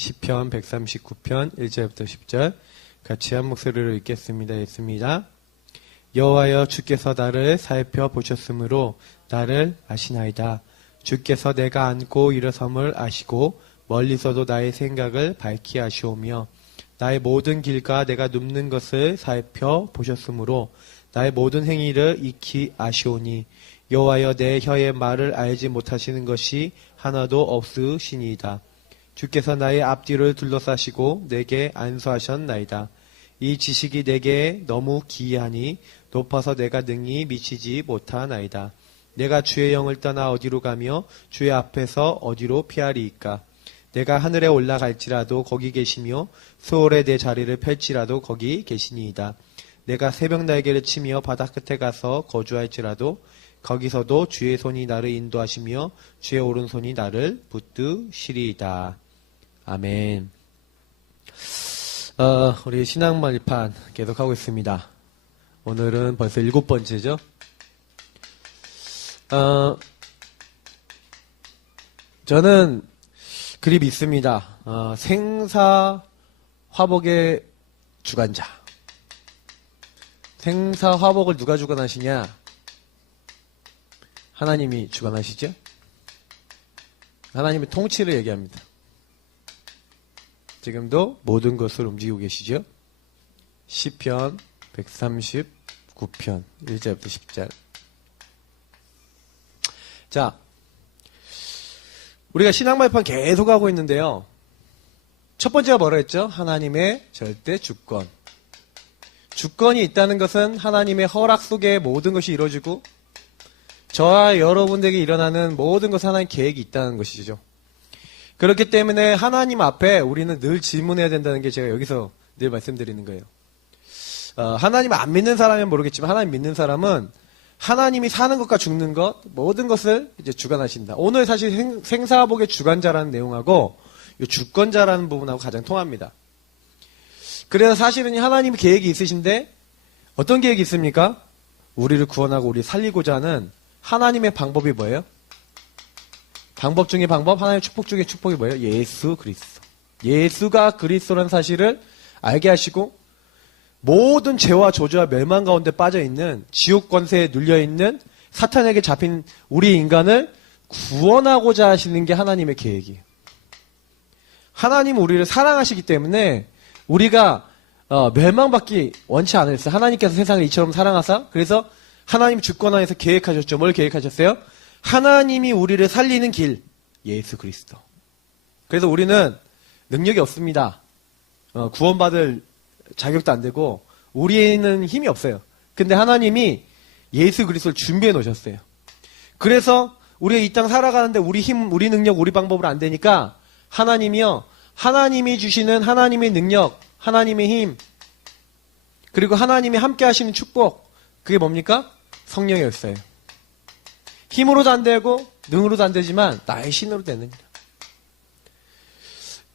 시편 139편 1절부터 10절 같이 한 목소리로 읽겠습니다. 읽습니다. 여호와여 주께서 나를 살펴보셨으므로 나를 아시나이다. 주께서 내가 앉고 일어섬을 아시고 멀리서도 나의 생각을 밝히 아시오며 나의 모든 길과 내가 눕는 것을 살펴보셨으므로 나의 모든 행위를 익히 아시오니 여호와여 내 혀의 말을 알지 못하시는 것이 하나도 없으시니이다. 주께서 나의 앞뒤를 둘러싸시고 내게 안수하셨나이다. 이 지식이 내게 너무 기이하니 높아서 내가 능히 미치지 못하나이다. 내가 주의 영을 떠나 어디로 가며 주의 앞에서 어디로 피하리이까. 내가 하늘에 올라갈지라도 거기 계시며 수월에 내 자리를 펼지라도 거기 계시니이다. 내가 새벽 날개를 치며 바다 끝에 가서 거주할지라도 거기서도 주의 손이 나를 인도하시며 주의 오른손이 나를 붙드시리이다. 아멘. 우리 신앙말판 계속하고 있습니다. 오늘은 벌써 7번째죠. 저는 그리 믿습니다. 생사 화복의 주관자. 생사 화복을 누가 주관하시냐? 하나님이 주관하시죠? 하나님의 통치를 얘기합니다. 지금도 모든 것을 움직이고 계시죠? 시편 139편 1절부터 10절. 자, 우리가 신앙말판 계속하고 있는데요. 첫 번째가 뭐라 했죠? 하나님의 절대 주권. 주권이 있다는 것은 하나님의 허락 속에 모든 것이 이루어지고 저와 여러분들에게 일어나는 모든 것은 하나님의 계획이 있다는 것이죠. 그렇기 때문에 하나님 앞에 우리는 늘 질문해야 된다는 게 제가 여기서 늘 말씀드리는 거예요. 하나님 안 믿는 사람은 모르겠지만 하나님 믿는 사람은 하나님이 사는 것과 죽는 것 모든 것을 이제 주관하신다. 오늘 사실 생사복의 주관자라는 내용하고 이 주권자라는 부분하고 가장 통합니다. 그래서 사실은 하나님의 계획이 있으신데 어떤 계획이 있습니까? 우리를 구원하고 우리를 살리고자 하는 하나님의 방법이 뭐예요? 방법 중에 방법, 하나님의 축복 중에 축복이 뭐예요? 예수 그리스도. 예수가 그리스도라는 사실을 알게 하시고 모든 죄와 저주와 멸망 가운데 빠져있는 지옥 권세에 눌려있는 사탄에게 잡힌 우리 인간을 구원하고자 하시는 게 하나님의 계획이에요. 하나님은 우리를 사랑하시기 때문에 우리가 멸망받기 원치 않으셨어요. 하나님께서 세상을 이처럼 사랑하사 그래서 하나님 주권 안에서 계획하셨죠. 뭘 계획하셨어요? 하나님이 우리를 살리는 길, 예수 그리스도. 그래서 우리는 능력이 없습니다. 구원받을 자격도 안 되고 우리는 힘이 없어요. 근데 하나님이 예수 그리스도를 준비해 놓으셨어요. 그래서 우리가 이 땅 살아가는데 우리 힘, 우리 능력, 우리 방법으로 안 되니까 하나님이요. 하나님이 주시는 하나님의 능력, 하나님의 힘, 그리고 하나님이 함께 하시는 축복, 그게 뭡니까? 성령의 열쇠예요. 힘으로도 안 되고 능으로도 안 되지만 나의 신으로 되느니라.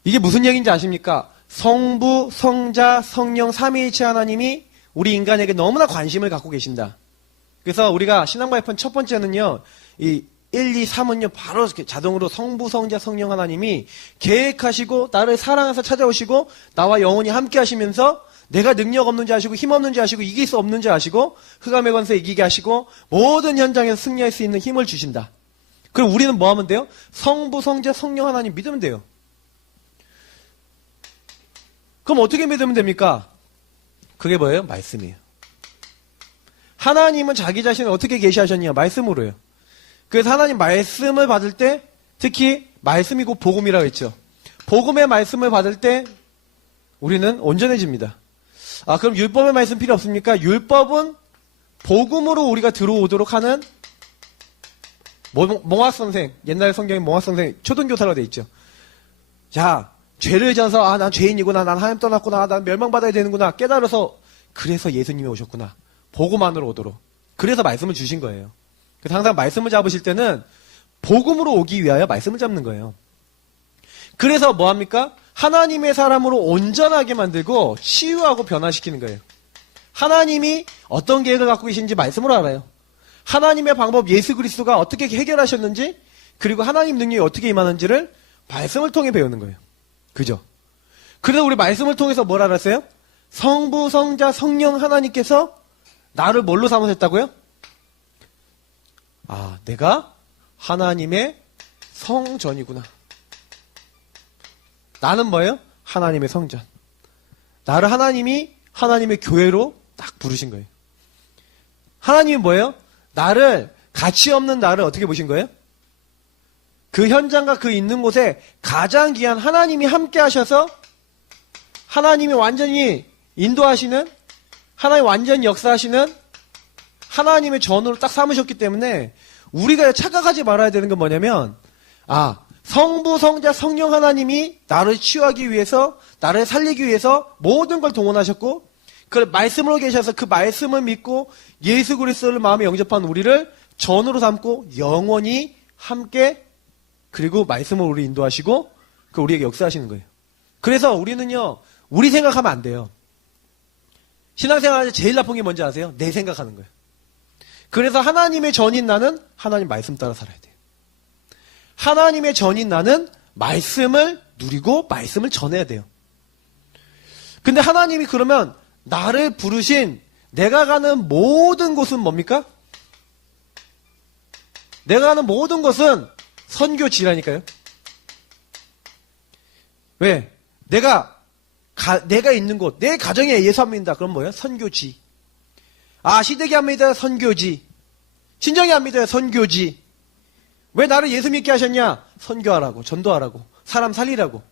이게 무슨 얘기인지 아십니까? 성부, 성자, 성령 삼위일체 하나님이 우리 인간에게 너무나 관심을 갖고 계신다. 그래서 우리가 신앙말편 첫 번째는요. 이 1, 2, 3은요. 바로 자동으로 성부, 성자, 성령 하나님이 계획하시고 나를 사랑해서 찾아오시고 나와 영원히 함께 하시면서 내가 능력 없는지 아시고 힘 없는지 아시고 이길 수 없는지 아시고 흑암의 권세 이기게 하시고 모든 현장에서 승리할 수 있는 힘을 주신다. 그럼 우리는 뭐 하면 돼요? 성부, 성자, 성령 하나님 믿으면 돼요. 그럼 어떻게 믿으면 됩니까? 그게 뭐예요? 말씀이에요. 하나님은 자기 자신을 어떻게 계시하셨냐? 말씀으로요. 그래서 하나님 말씀을 받을 때 특히 말씀이 곧 복음이라고 했죠. 복음의 말씀을 받을 때 우리는 온전해집니다. 그럼 율법의 말씀 필요 없습니까? 율법은 복음으로 우리가 들어오도록 하는 몽학선생, 옛날 성경에 몽학선생 초등교사로 돼 있죠. 자, 죄를 져서 난 죄인이구나, 난 하나님 떠났구나, 난 멸망받아야 되는구나 깨달아서 그래서 예수님이 오셨구나. 복음만으로 오도록. 그래서 말씀을 주신 거예요. 그래서 항상 말씀을 잡으실 때는 복음으로 오기 위하여 말씀을 잡는 거예요. 그래서 뭐합니까? 하나님의 사람으로 온전하게 만들고 치유하고 변화시키는 거예요. 하나님이 어떤 계획을 갖고 계신지 말씀으로 알아요. 하나님의 방법 예수 그리스도가 어떻게 해결하셨는지 그리고 하나님 능력이 어떻게 임하는지를 말씀을 통해 배우는 거예요. 그죠? 그래서 우리 말씀을 통해서 뭘 알았어요? 성부, 성자, 성령 하나님께서 나를 뭘로 삼으셨다고요? 아, 내가 하나님의 성전이구나. 나는 뭐예요? 하나님의 성전. 나를 하나님이 하나님의 교회로 딱 부르신 거예요. 하나님이 뭐예요? 나를, 가치 없는 나를 어떻게 보신 거예요? 그 현장과 그 있는 곳에 가장 귀한 하나님이 함께 하셔서 하나님이 완전히 인도하시는, 하나님이 완전히 역사하시는 하나님의 전으로 딱 삼으셨기 때문에 우리가 착각하지 말아야 되는 건 뭐냐면, 아, 성부, 성자, 성령 하나님이 나를 치유하기 위해서, 나를 살리기 위해서 모든 걸 동원하셨고, 그 말씀으로 계셔서 그 말씀을 믿고 예수 그리스도를 마음에 영접한 우리를 전으로 삼고 영원히 함께, 그리고 말씀을 우리 인도하시고 그 우리에게 역사하시는 거예요. 그래서 우리는요, 우리 생각하면 안 돼요. 신앙생활에 제일 나쁜 게 뭔지 아세요? 내 생각하는 거예요. 그래서 하나님의 전인 나는 하나님 말씀 따라 살아야 돼요. 하나님의 전인 나는 말씀을 누리고 말씀을 전해야 돼요. 근데 하나님이 그러면 나를 부르신 내가 가는 모든 곳은 뭡니까? 내가 가는 모든 곳은 선교지라니까요. 왜? 내가 있는 곳, 내 가정에 예수 안 믿는다. 그럼 뭐예요? 선교지. 아, 시댁이 안 믿어요? 선교지. 친정이 안 믿어요? 선교지. 왜 나를 예수 믿게 하셨냐? 선교하라고, 전도하라고, 사람 살리라고.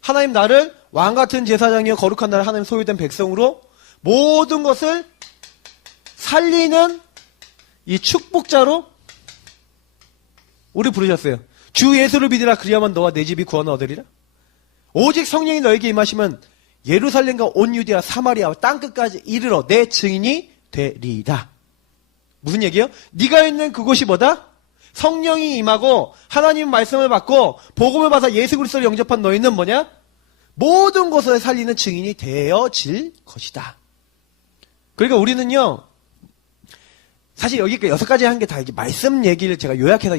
하나님 나를 왕같은 제사장이여 거룩한 나라 하나님 소유된 백성으로 모든 것을 살리는 이 축복자로 우리 부르셨어요. 주 예수를 믿으라 그리하면 너와 내 집이 구원을 얻으리라. 오직 성령이 너에게 임하시면 예루살렘과 온 유대와 사마리아와 땅끝까지 이르러 내 증인이 되리라. 무슨 얘기예요? 네가 있는 그곳이 뭐다? 성령이 임하고 하나님 말씀을 받고 복음을 받아 예수 그리스도를 영접한 너희는 뭐냐? 모든 곳을 살리는 증인이 되어질 것이다. 그러니까 우리는요, 사실 여기 6가지 한 게 다 말씀 얘기를 제가 요약해서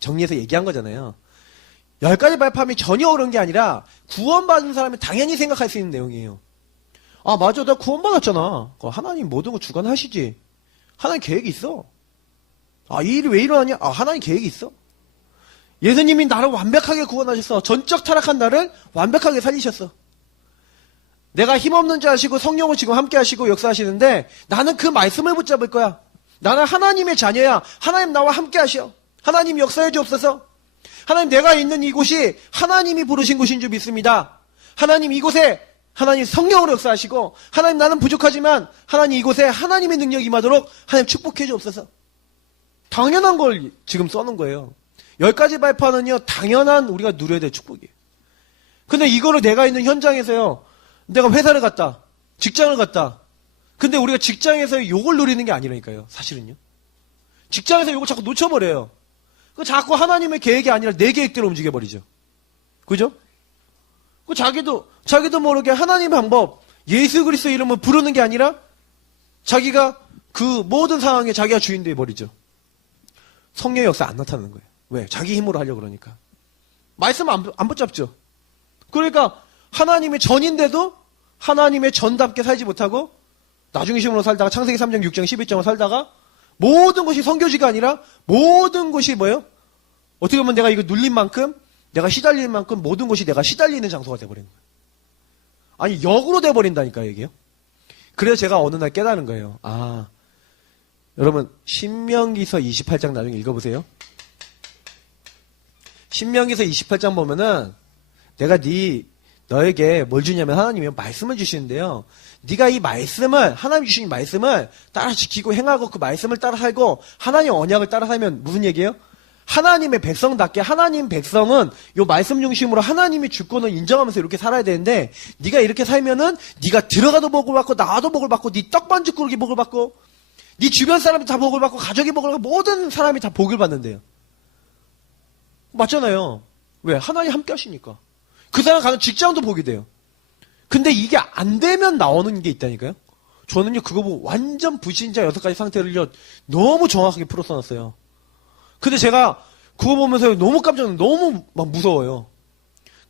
정리해서 얘기한 거잖아요. 10가지 발표함이 전혀 옳은 게 아니라 구원받은 사람이 당연히 생각할 수 있는 내용이에요. 아, 맞아. 나 구원받았잖아. 하나님 모든 거 주관하시지. 하나님 계획이 있어. 아, 이 일이 왜 일어나냐? 아, 하나님 계획이 있어. 예수님이 나를 완벽하게 구원하셨어. 전적 타락한 나를 완벽하게 살리셨어. 내가 힘없는 줄 아시고 성령을 지금 함께 하시고 역사하시는데 나는 그 말씀을 붙잡을 거야. 나는 하나님의 자녀야. 하나님 나와 함께 하셔. 하나님 역사해 주옵소서. 하나님 내가 있는 이곳이 하나님이 부르신 곳인 줄 믿습니다. 하나님 이곳에 하나님 성령으로 역사하시고 하나님 나는 부족하지만 하나님 이곳에 하나님의 능력이 임하도록 하나님 축복해 주옵소서. 당연한 걸 지금 써놓은 거예요. 10가지 발파는요, 당연한 우리가 누려야 될 축복이에요. 근데 이거를 내가 있는 현장에서요, 내가 회사를 갔다, 직장을 갔다. 근데 우리가 직장에서 욕을 누리는 게 아니라니까요, 사실은요. 직장에서 욕을 자꾸 놓쳐버려요. 그 자꾸 하나님의 계획이 아니라 내 계획대로 움직여버리죠. 그죠? 그 자기도 모르게 하나님의 방법, 예수 그리스도 이름을 부르는 게 아니라 자기가 그 모든 상황에 자기가 주인 돼버리죠. 성령의 역사 안 나타나는 거예요. 왜? 자기 힘으로 하려고 그러니까. 말씀 안 붙잡죠. 그러니까 하나님의 전인데도 하나님의 전답게 살지 못하고 나중심으로 살다가 창세기 3장 6장 11장을 살다가 모든 것이 선교지가 아니라 모든 것이 뭐예요? 어떻게 보면 내가 이거 눌린 만큼 내가 시달리는 만큼 모든 것이 내가 시달리는 장소가 돼버리는 거예요. 아니 역으로 돼버린다니까요 이게요. 그래서 제가 어느 날 깨달은 거예요. 아, 여러분 신명기서 28장 나중에 읽어보세요. 신명기서 28장 보면은 내가 너에게 뭘 주냐면 하나님이 말씀을 주시는데요. 네가 이 말씀을 하나님 주신 말씀을 따라 지키고 행하고 그 말씀을 따라 살고 하나님의 언약을 따라 살면 무슨 얘기예요? 하나님의 백성답게 하나님 백성은 요 말씀 중심으로 하나님의 주권을 인정하면서 이렇게 살아야 되는데 네가 이렇게 살면은 네가 들어가도 복을 받고 나와도 복을 받고 네 떡반죽 복을 받고 네 주변 사람이 다 복을 받고 가족이 복을 받고 모든 사람이 다 복을 받는데요. 맞잖아요. 왜? 하나님 함께 하시니까. 그 사람 가는 직장도 복이 돼요. 근데 이게 안 되면 나오는 게 있다니까요. 저는요 그거 보고 완전 불신자 6가지 상태를요 너무 정확하게 풀어 써놨어요. 근데 제가 그거 보면서 너무 깜짝 놀라서 너무 막 무서워요.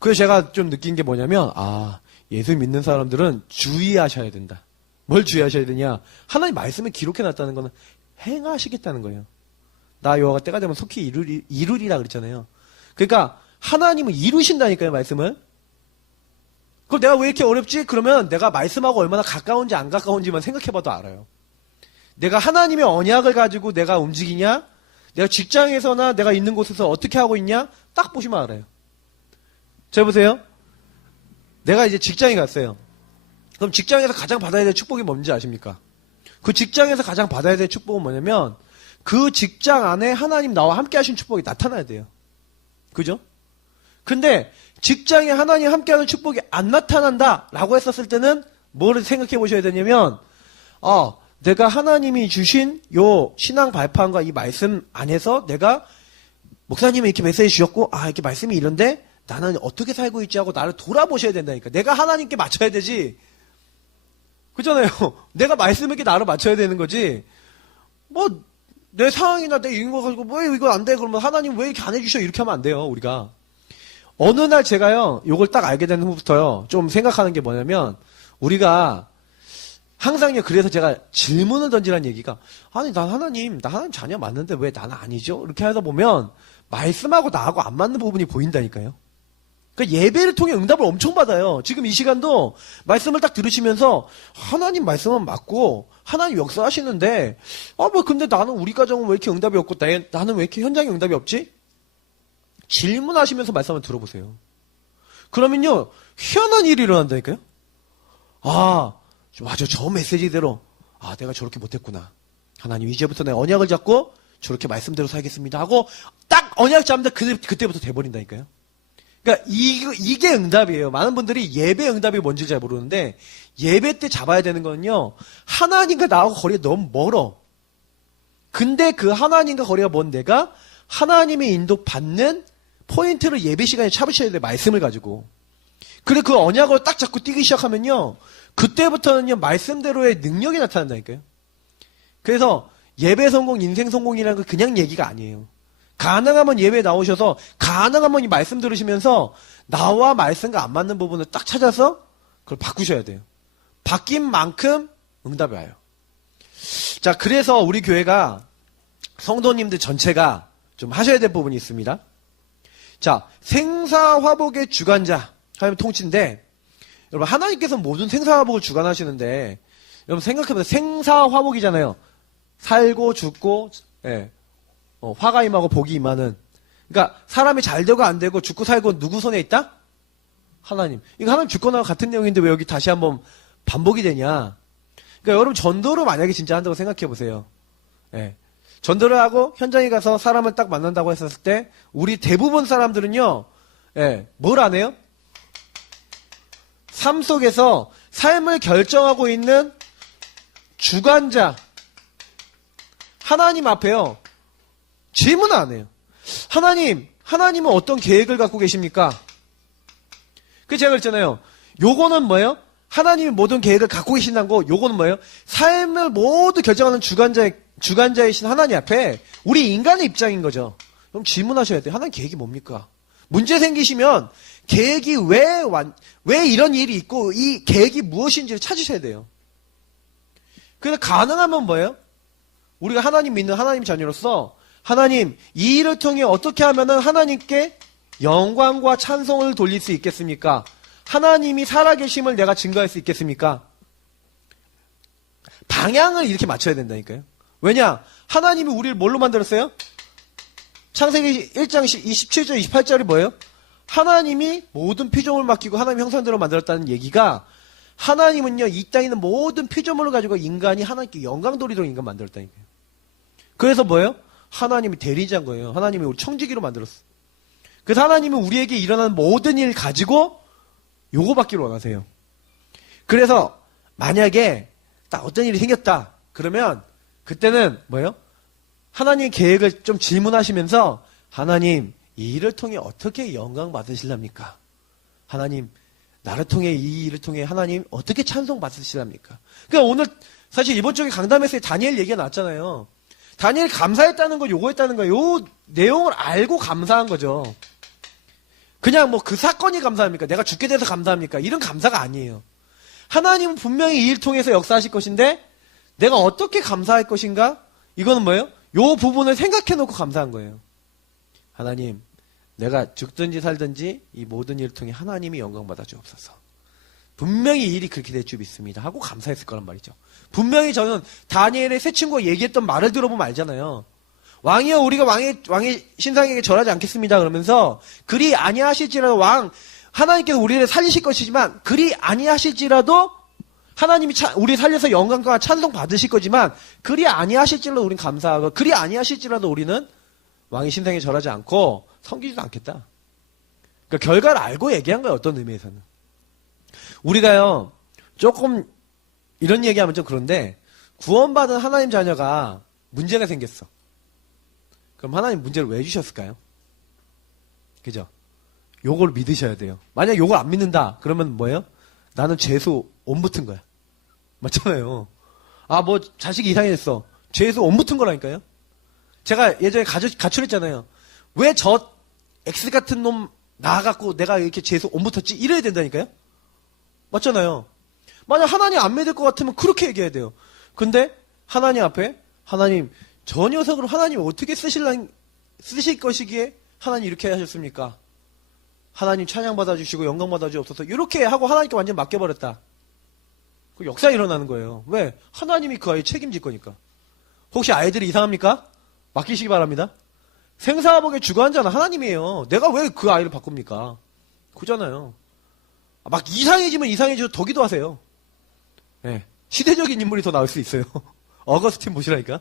그래서 제가 좀 느낀 게 뭐냐면, 예수 믿는 사람들은 주의하셔야 된다. 뭘 주의하셔야 되냐? 하나님 말씀을 기록해놨다는 거는 행하시겠다는 거예요. 나 여호와가 때가 되면 속히 이루리라 그랬잖아요. 그러니까 하나님은 이루신다니까요, 말씀을. 그럼 내가 왜 이렇게 어렵지? 그러면 내가 말씀하고 얼마나 가까운지 안 가까운지만 생각해봐도 알아요. 내가 하나님의 언약을 가지고 내가 움직이냐? 내가 직장에서나 내가 있는 곳에서 어떻게 하고 있냐? 딱 보시면 알아요. 자, 보세요. 내가 이제 직장에 갔어요. 그럼 직장에서 가장 받아야 될 축복이 뭔지 아십니까? 그 직장에서 가장 받아야 될 축복은 뭐냐면 그 직장 안에 하나님 나와 함께 하신 축복이 나타나야 돼요. 그죠? 근데 직장에 하나님 함께하는 축복이 안 나타난다라고 했었을 때는 뭐를 생각해 보셔야 되냐면 내가 하나님이 주신 요 신앙 발판과 이 말씀 안에서 내가 목사님이 이렇게 메시지 주셨고 이렇게 말씀이 이런데 나는 어떻게 살고 있지 하고 나를 돌아보셔야 된다니까. 내가 하나님께 맞춰야 되지. 그잖아요. 내가 말씀에게 나를 맞춰야 되는 거지. 내 상황이나 내 이거 가지고 왜 이거 안 돼? 그러면 하나님 왜 이렇게 안 해주셔? 이렇게 하면 안 돼요, 우리가. 어느 날 제가요, 요걸 딱 알게 된 후부터요, 좀 생각하는 게 뭐냐면, 우리가 항상요, 그래서 제가 질문을 던지라는 얘기가, 나 하나님 자녀 맞는데 왜 나는 아니죠? 이렇게 하다 보면, 말씀하고 나하고 안 맞는 부분이 보인다니까요. 그러니까 예배를 통해 응답을 엄청 받아요. 지금 이 시간도 말씀을 딱 들으시면서 하나님 말씀은 맞고 하나님 역사하시는데 근데 나는 우리 가정은 왜 이렇게 응답이 없고 나는 왜 이렇게 현장에 응답이 없지? 질문하시면서 말씀을 들어보세요. 그러면요 희한한 일이 일어난다니까요. 맞아, 저 메시지대로 내가 저렇게 못했구나. 하나님 이제부터 내 언약을 잡고 저렇게 말씀대로 살겠습니다 하고 딱 언약 잡는데 그때부터 돼버린다니까요. 그러니까 이게 응답이에요. 많은 분들이 예배 응답이 뭔지 잘 모르는데 예배 때 잡아야 되는 거는요. 하나님과 나하고 거리가 너무 멀어. 근데 그 하나님과 거리가 먼 내가 하나님의 인도 받는 포인트를 예배 시간에 잡으셔야 돼요. 말씀을 가지고. 그래 그 언약을 딱 잡고 뛰기 시작하면요. 그때부터는요. 말씀대로의 능력이 나타난다니까요. 그래서 예배 성공, 인생 성공이라는 건 그냥 얘기가 아니에요. 가능하면 예배에 나오셔서 가능하면 이 말씀 들으시면서 나와 말씀과 안 맞는 부분을 딱 찾아서 그걸 바꾸셔야 돼요. 바뀐 만큼 응답이 와요. 자, 그래서 우리 교회가 성도님들 전체가 좀 하셔야 될 부분이 있습니다. 자, 생사화복의 주관자 하나님 통치인데 여러분 하나님께서 모든 생사화복을 주관하시는데 여러분 생각해보세요. 생사화복이잖아요. 살고 죽고 화가 임하고 복이 임하는. 그러니까 사람이 잘 되고 안 되고 죽고 살고 누구 손에 있다? 하나님. 이거 하나님 주권하고 같은 내용인데 왜 여기 다시 한번 반복이 되냐? 그러니까 여러분 전도를 만약에 진짜 한다고 생각해 보세요. 전도를 하고 현장에 가서 사람을 딱 만난다고 했었을 때 우리 대부분 사람들은요. 뭘 안 해요? 삶 속에서 삶을 결정하고 있는 주관자 하나님 앞에요. 질문 안 해요. 하나님은 어떤 계획을 갖고 계십니까? 그 제가 그랬잖아요. 요거는 뭐예요? 하나님이 모든 계획을 갖고 계신다는 거, 요거는 뭐예요? 삶을 모두 결정하는 주관자이신 하나님 앞에 우리 인간의 입장인 거죠. 그럼 질문하셔야 돼요. 하나님 계획이 뭡니까? 문제 생기시면 계획이 왜 이런 일이 있고 이 계획이 무엇인지를 찾으셔야 돼요. 그래서 가능하면 뭐예요? 우리가 하나님 믿는 하나님 자녀로서 하나님, 이 일을 통해 어떻게 하면은 하나님께 영광과 찬송을 돌릴 수 있겠습니까? 하나님이 살아계심을 내가 증거할 수 있겠습니까? 방향을 이렇게 맞춰야 된다니까요. 왜냐? 하나님이 우리를 뭘로 만들었어요? 창세기 1장 27절, 28절이 뭐예요? 하나님이 모든 피조물을 맡기고 하나님 형상대로 만들었다는 얘기가 하나님은요, 이 땅에 있는 모든 피조물을 가지고 인간이 하나님께 영광 돌리도록 인간 만들었다니까요. 그래서 뭐예요? 하나님이 대리자인 거예요. 하나님이 우리 청지기로 만들었어. 그래서 하나님은 우리에게 일어나는 모든 일 가지고 요거 받기를 원하세요. 그래서 만약에 딱 어떤 일이 생겼다. 그러면 그때는 뭐예요? 하나님의 계획을 좀 질문하시면서 하나님, 이 일을 통해 어떻게 영광 받으실랍니까? 하나님, 나를 통해 이 일을 통해 하나님 어떻게 찬송 받으실랍니까? 그러니까 오늘 사실 이번 주에 강담에서 다니엘 얘기가 나왔잖아요. 다니엘 감사했다는 거, 요거 했다는 거, 요 내용을 알고 감사한 거죠. 그냥 뭐 그 사건이 감사합니까? 내가 죽게 돼서 감사합니까? 이런 감사가 아니에요. 하나님은 분명히 이 일 통해서 역사하실 것인데 내가 어떻게 감사할 것인가? 이거는 뭐예요? 요 부분을 생각해 놓고 감사한 거예요. 하나님, 내가 죽든지 살든지 이 모든 일을 통해 하나님이 영광 받아 주옵소서. 분명히 이 일이 그렇게 될 줄 믿습니다. 하고 감사했을 거란 말이죠. 분명히 저는 다니엘의 세 친구가 얘기했던 말을 들어보면 알잖아요. 왕이여 우리가 왕의 신상에게 절하지 않겠습니다. 그러면서 그리 아니하실지라도 하나님께서 우리를 살리실 것이지만 그리 아니하실지라도 하나님이 우리 살려서 영광과 찬송 받으실 거지만 그리 아니하실지라도 우린 감사하고 그리 아니하실지라도 우리는 왕의 신상에 절하지 않고 섬기지도 않겠다. 그러니까 결과를 알고 얘기한 거예요. 어떤 의미에서는. 우리가요. 조금 이런 얘기하면 좀 그런데 구원받은 하나님 자녀가 문제가 생겼어. 그럼 하나님 문제를 왜 주셨을까요? 그죠? 요걸 믿으셔야 돼요. 만약 요걸 안 믿는다 그러면 뭐예요? 나는 죄수 온 붙은 거야. 맞잖아요. 아, 뭐 자식이 이상해졌어. 죄수 온 붙은 거라니까요. 제가 예전에 가출했잖아요. 왜 저 X 같은 놈 나와갖고 내가 이렇게 죄수 온 붙었지? 이래야 된다니까요. 맞잖아요. 만약 하나님 안 믿을 것 같으면 그렇게 얘기해야 돼요. 근데 하나님 앞에 하나님 저 녀석을 하나님 어떻게 쓰실 것이기에 하나님 이렇게 하셨습니까? 하나님 찬양 받아주시고 영광 받아주옵소서 이렇게 하고 하나님께 완전 맡겨버렸다. 그 역사 일어나는 거예요. 왜? 하나님이 그 아이 책임질 거니까. 혹시 아이들이 이상합니까? 맡기시기 바랍니다. 생사화복의 주관한 자는 하나님이에요. 내가 왜 그 아이를 바꿉니까? 그잖아요. 막 이상해지면 이상해지고 더 기도하세요. 네. 시대적인 인물이 더 나올 수 있어요. 어거스틴 보시라니까.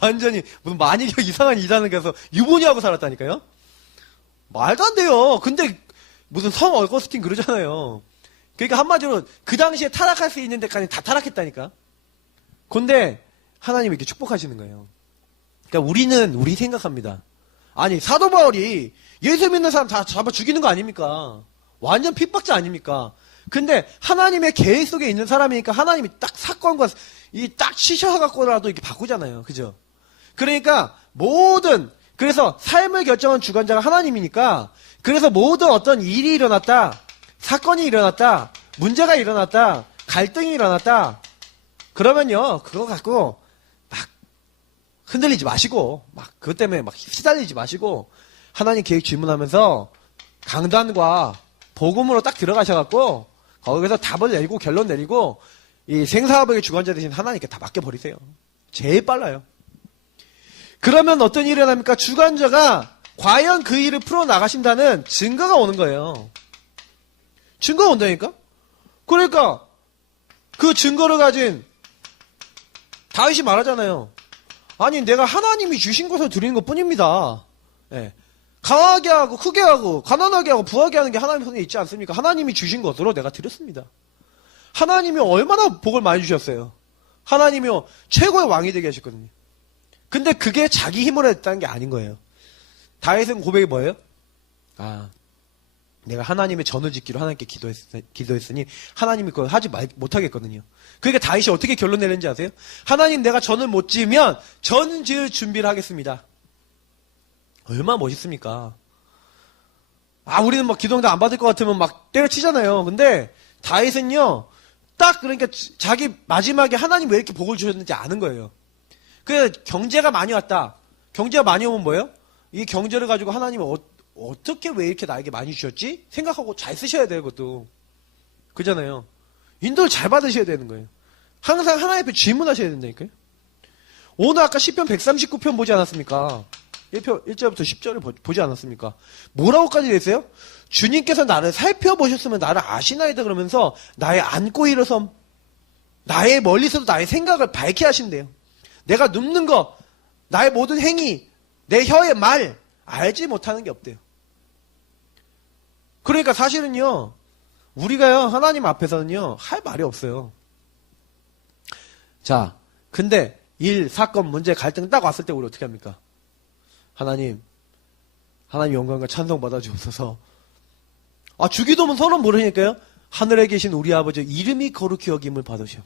완전히 무슨 만이격 이상한 이단을 가서 유부녀하고 살았다니까요. 말도 안 돼요. 근데 무슨 성 어거스틴 그러잖아요. 그러니까 한마디로 그 당시에 타락할 수 있는 데까지 다 타락했다니까. 근데 하나님이 이렇게 축복하시는 거예요. 그러니까 우리 생각합니다. 아니 사도 바울이 예수 믿는 사람 다 잡아 죽이는 거 아닙니까? 완전 핍박자 아닙니까? 근데 하나님의 계획 속에 있는 사람이니까 하나님이 딱 사건과 딱 치셔갖고라도 이렇게 바꾸잖아요. 그죠? 그러니까 그래서 삶을 결정한 주관자가 하나님이니까 그래서 모든 어떤 일이 일어났다, 사건이 일어났다, 문제가 일어났다, 갈등이 일어났다 그러면요 그거 갖고 막 흔들리지 마시고 막 그것 때문에 막 시달리지 마시고 하나님 계획 질문하면서 강단과 복음으로 딱 들어가셔갖고 거기서 답을 내리고 결론 내리고 이 생사화복의 주관자 대신 하나님께 다 맡겨버리세요. 제일 빨라요. 그러면 어떤 일이 일어납니까? 주관자가 과연 그 일을 풀어나가신다는 증거가 오는 거예요. 증거가 온다니까? 그러니까 그 증거를 가진 다윗이 말하잖아요. 아니 내가 하나님이 주신 것을 드리는 것뿐입니다. 네. 강하게 하고 크게 하고 가난하게 하고 부하게 하는 게 하나님 손에 있지 않습니까? 하나님이 주신 것으로 내가 드렸습니다. 하나님이 얼마나 복을 많이 주셨어요. 하나님이요 최고의 왕이 되게 하셨거든요. 근데 그게 자기 힘으로 했다는 게 아닌 거예요. 다윗은 고백이 뭐예요? 내가 하나님의 전을 짓기로 하나님께 기도했으니 하나님이 그걸 하지 못하겠거든요. 그러니까 다윗이 어떻게 결론 내는지 아세요? 하나님 내가 전을 못 지으면 전 지을 준비를 하겠습니다. 얼마나 멋있습니까? 우리는 막 기도응답 안 받을 것 같으면 막 때려치잖아요. 근데 다윗은요, 딱 그러니까 자기 마지막에 하나님 왜 이렇게 복을 주셨는지 아는 거예요. 그 경제가 많이 왔다. 경제가 많이 오면 뭐예요? 이 경제를 가지고 하나님이 어떻게 왜 이렇게 나에게 많이 주셨지? 생각하고 잘 쓰셔야 돼요, 그것도. 그잖아요. 인도를 잘 받으셔야 되는 거예요. 항상 하나님 앞에 질문하셔야 된다니까요. 오늘 아까 시편 139편 보지 않았습니까? 1절부터 10절을 보지 않았습니까? 뭐라고까지 됐어요? 주님께서 나를 살펴보셨으면 나를 아시나이다 그러면서 나의 앉고 일어섬, 나의 멀리서도 나의 생각을 밝게 하신대요. 내가 눕는 거, 나의 모든 행위, 내 혀의 말 알지 못하는 게 없대요. 그러니까 사실은요, 우리가요 하나님 앞에서는요 할 말이 없어요. 자, 근데 일, 사건, 문제, 갈등 딱 왔을 때 우리 어떻게 합니까? 하나님 영광과 찬송 받아주옵소서. 주기도문 서론 모르니까요. 하늘에 계신 우리 아버지 이름이 거룩히 여김을 받으시오.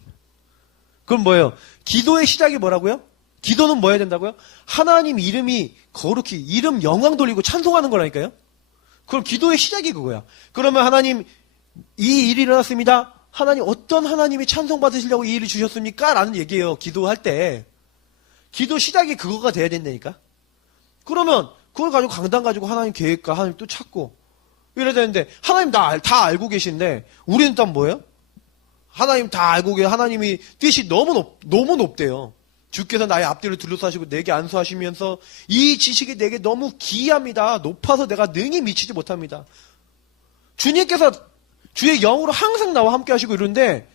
그럼 뭐예요? 기도의 시작이 뭐라고요? 기도는 뭐 해야 된다고요? 하나님 이름이 거룩히 이름 영광 돌리고 찬송하는 거라니까요. 그럼 기도의 시작이 그거야. 그러면 하나님, 이 일이 일어났습니다. 하나님, 어떤 하나님이 찬송받으시려고 이 일을 주셨습니까? 라는 얘기예요. 기도할 때. 기도 시작이 그거가 돼야 된다니까. 그러면 그걸 가지고 강단 가지고 하나님 계획과 하나님 또 찾고 이래야 되는데, 하나님 다 알고 계신데 우리는 또 뭐예요? 하나님 다 알고 계신 하나님이 뜻이 너무 높대요. 주께서 나의 앞뒤를 둘러싸시고 내게 안수하시면서 이 지식이 내게 너무 기이합니다. 높아서 내가 능히 미치지 못합니다. 주님께서 주의 영으로 항상 나와 함께 하시고 이러는데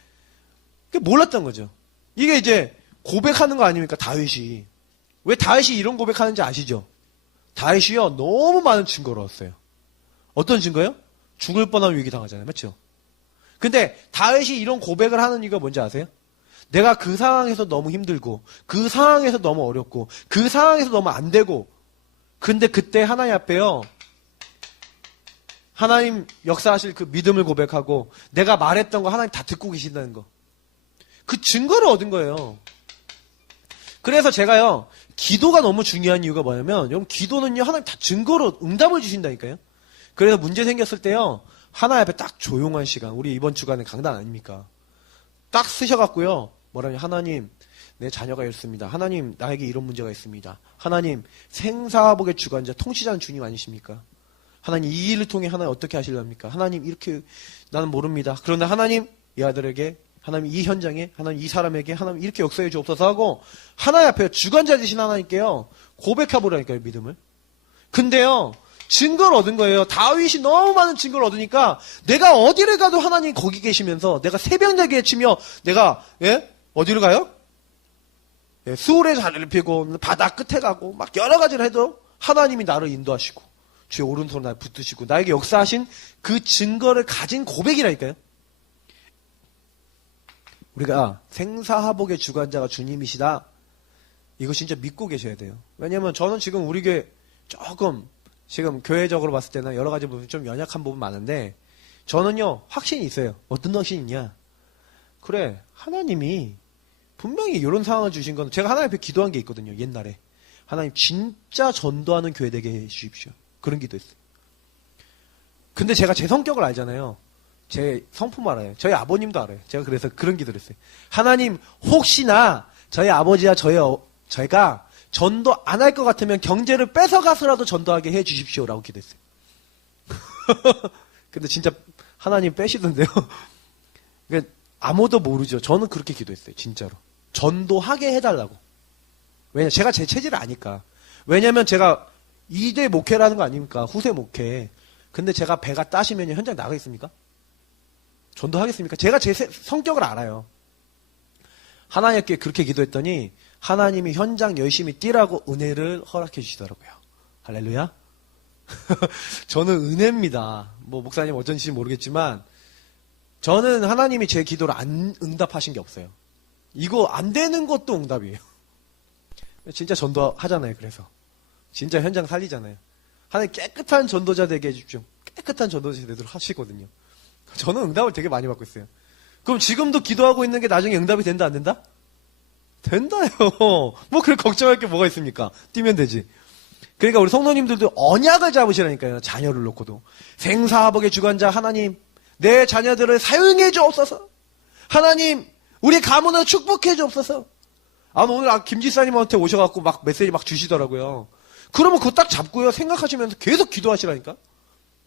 몰랐던 거죠. 이게 이제 고백하는 거 아닙니까? 다윗이. 왜 다윗이 이런 고백하는지 아시죠? 다윗이요, 너무 많은 증거를 얻었어요. 어떤 증거요? 죽을 뻔한 위기 당하잖아요. 맞죠? 근데 다윗이 이런 고백을 하는 이유가 뭔지 아세요? 내가 그 상황에서 너무 힘들고, 그 상황에서 너무 어렵고, 그 상황에서 너무 안 되고, 근데 그때 하나님 앞에요, 하나님 역사하실 그 믿음을 고백하고, 내가 말했던 거 하나님 다 듣고 계신다는 거. 그 증거를 얻은 거예요. 그래서 제가요, 기도가 너무 중요한 이유가 뭐냐면, 여러분, 기도는요, 하나님 다 증거로 응답을 주신다니까요. 그래서 문제 생겼을 때요, 하나님 앞에 딱 조용한 시간, 우리 이번 주간에 강단 아닙니까? 딱 쓰셔갖고요, 뭐라냐, 하나님, 내 자녀가 이렇습니다. 하나님, 나에게 이런 문제가 있습니다. 하나님, 생사복의 주관자, 통치자는 주님 아니십니까? 하나님, 이 일을 통해 하나님 어떻게 하시렵니까? 하나님, 이렇게, 나는 모릅니다. 그런데 하나님, 이 아들에게, 하나님, 이 현장에, 하나님, 이 사람에게, 하나님, 이렇게 역사해 주옵소서 하고, 하나님 앞에 주관자 되신 하나님께요, 고백해보라니까요, 믿음을. 근데요, 증거를 얻은 거예요. 다윗이 너무 많은 증거를 얻으니까 내가 어디를 가도 하나님 거기 계시면서 내가 새벽녘에 치며 내가 어디를 가요? 수울의 자리를 펴고 바다 끝에 가고 막 여러 가지를 해도 하나님이 나를 인도하시고 주의 오른손으로 날 붙드시고 나에게 역사하신 그 증거를 가진 고백이라니까요. 우리가 생사하복의 주관자가 주님이시다. 이거 진짜 믿고 계셔야 돼요. 왜냐면 저는 지금 우리 교회 조금 지금 교회적으로 봤을 때는 여러 가지 부분이 좀 연약한 부분 많은데 저는요 확신이 있어요. 어떤 확신이 있냐? 그래, 하나님이 분명히 이런 상황을 주신 건 제가 하나님 앞에 기도한 게 있거든요. 옛날에 하나님 진짜 전도하는 교회 되게 해주십시오. 그런 기도했어요. 근데 제가 제 성격을 알잖아요. 제 성품 알아요. 저희 아버님도 알아요. 제가 그래서 그런 기도를 했어요. 하나님, 혹시나 저희 아버지와 저희가 전도 안 할 것 같으면 경제를 뺏어가서라도 전도하게 해 주십시오라고 기도했어요. 근데 진짜 하나님 빼시던데요. 그러니까 아무도 모르죠. 저는 그렇게 기도했어요. 진짜로. 전도하게 해달라고. 왜냐, 제가 제 체질을 아니까. 왜냐면 제가 2대 목회라는 거 아닙니까? 후세 목회. 근데 제가 배가 따시면 현장 나가겠습니까? 전도하겠습니까? 제가 제 성격을 알아요. 하나님께 그렇게 기도했더니 하나님이 현장 열심히 뛰라고 은혜를 허락해 주시더라고요. 할렐루야. 저는 은혜입니다. 뭐 목사님 어쩐지 모르겠지만 저는 하나님이 제 기도를 안 응답하신 게 없어요. 이거 안 되는 것도 응답이에요. 진짜 전도하잖아요. 그래서 진짜 현장 살리잖아요. 하나님 깨끗한 전도자 되게 해주십시오. 깨끗한 전도자 되도록 하시거든요. 저는 응답을 되게 많이 받고 있어요. 그럼 지금도 기도하고 있는 게 나중에 응답이 된다 안 된다? 된다요. 뭐 그래 걱정할 게 뭐가 있습니까? 뛰면 되지. 그러니까 우리 성도님들도 언약을 잡으시라니까요. 자녀를 놓고도. 생사복의 주관자 하나님, 내 자녀들을 사용해 주옵소서. 하나님, 우리 가문을 축복해 주옵소서. 오늘 김지사님한테 오셔갖고 막 메시지 막 주시더라고요. 그러면 그거 딱 잡고요. 생각하시면서 계속 기도하시라니까.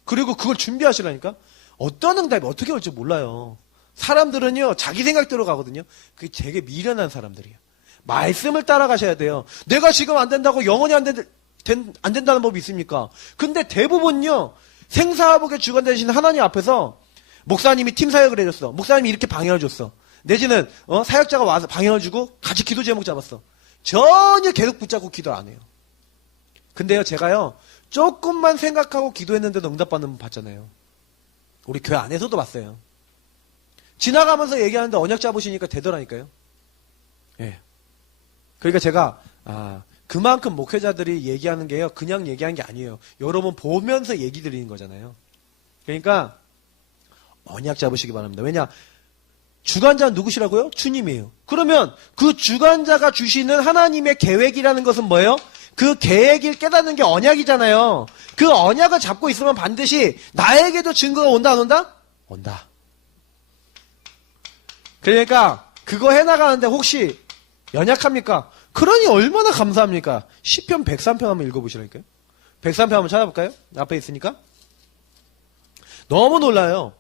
그리고 그걸 준비하시라니까. 어떤 응답이 어떻게 올지 몰라요. 사람들은요, 자기 생각대로 가거든요. 그게 되게 미련한 사람들이에요. 말씀을 따라가셔야 돼요. 내가 지금 안 된다고 영원히 안 된다는 법이 있습니까? 근데 대부분요, 생사복의 주관 되신 하나님 앞에서 목사님이 팀 사역을 해줬어. 목사님이 이렇게 방향을 줬어. 내지는, 사역자가 와서 방향을 주고 같이 기도 제목 잡았어. 전혀 계속 붙잡고 기도를 안 해요. 근데요, 제가요, 조금만 생각하고 기도했는데도 응답받는 분 봤잖아요. 우리 교회 안에서도 봤어요. 지나가면서 얘기하는데 언약 잡으시니까 되더라니까요. 예. 그러니까 제가, 그만큼 목회자들이 얘기하는 게요, 그냥 얘기하는 게 아니에요. 여러분 보면서 얘기 드리는 거잖아요. 그러니까, 언약 잡으시기 바랍니다. 왜냐, 주관자는 누구시라고요? 주님이에요. 그러면 그 주관자가 주시는 하나님의 계획이라는 것은 뭐예요? 그 계획을 깨닫는 게 언약이잖아요. 그 언약을 잡고 있으면 반드시 나에게도 증거가 온다 안 온다? 온다. 그러니까 그거 해나가는데 혹시 연약합니까? 그러니 얼마나 감사합니까? 시편 103편 한번 읽어보시라니까요. 103편 한번 찾아볼까요? 앞에 있으니까. 너무 놀라요.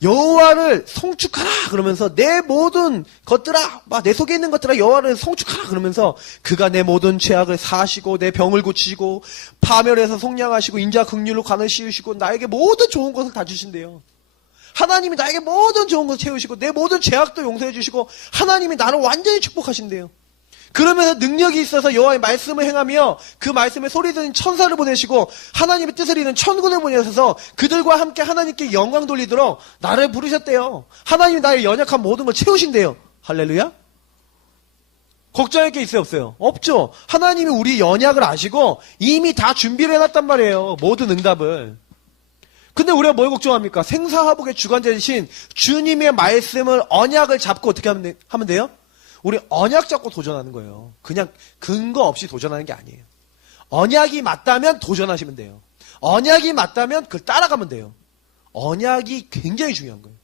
여호와를 송축하라 그러면서 내 모든 것들아, 내 속에 있는 것들아 여호와를 송축하라 그러면서 그가 내 모든 죄악을 사하시고 내 병을 고치시고 파멸해서 속량하시고 인자 긍휼로 관을 씌우시고 나에게 모든 좋은 것을 다 주신대요. 하나님이 나에게 모든 좋은 것을 채우시고 내 모든 죄악도 용서해 주시고 하나님이 나를 완전히 축복하신대요. 그러면서 능력이 있어서 여호와의 말씀을 행하며 그 말씀에 소리 듣는 천사를 보내시고 하나님의 뜻을 이루는 천군을 보내셔서 그들과 함께 하나님께 영광 돌리도록 나를 부르셨대요. 하나님이 나의 연약한 모든 걸 채우신대요. 할렐루야. 걱정할 게 있어요 없어요? 없죠. 하나님이 우리 연약을 아시고 이미 다 준비를 해놨단 말이에요. 모든 응답을. 근데 우리가 뭘 걱정합니까? 생사화복의 주관자이신 주님의 말씀을 언약을 잡고 어떻게 하면 돼요? 우리 언약 잡고 도전하는 거예요. 그냥 근거 없이 도전하는 게 아니에요. 언약이 맞다면 도전하시면 돼요. 언약이 맞다면 그걸 따라가면 돼요. 언약이 굉장히 중요한 거예요.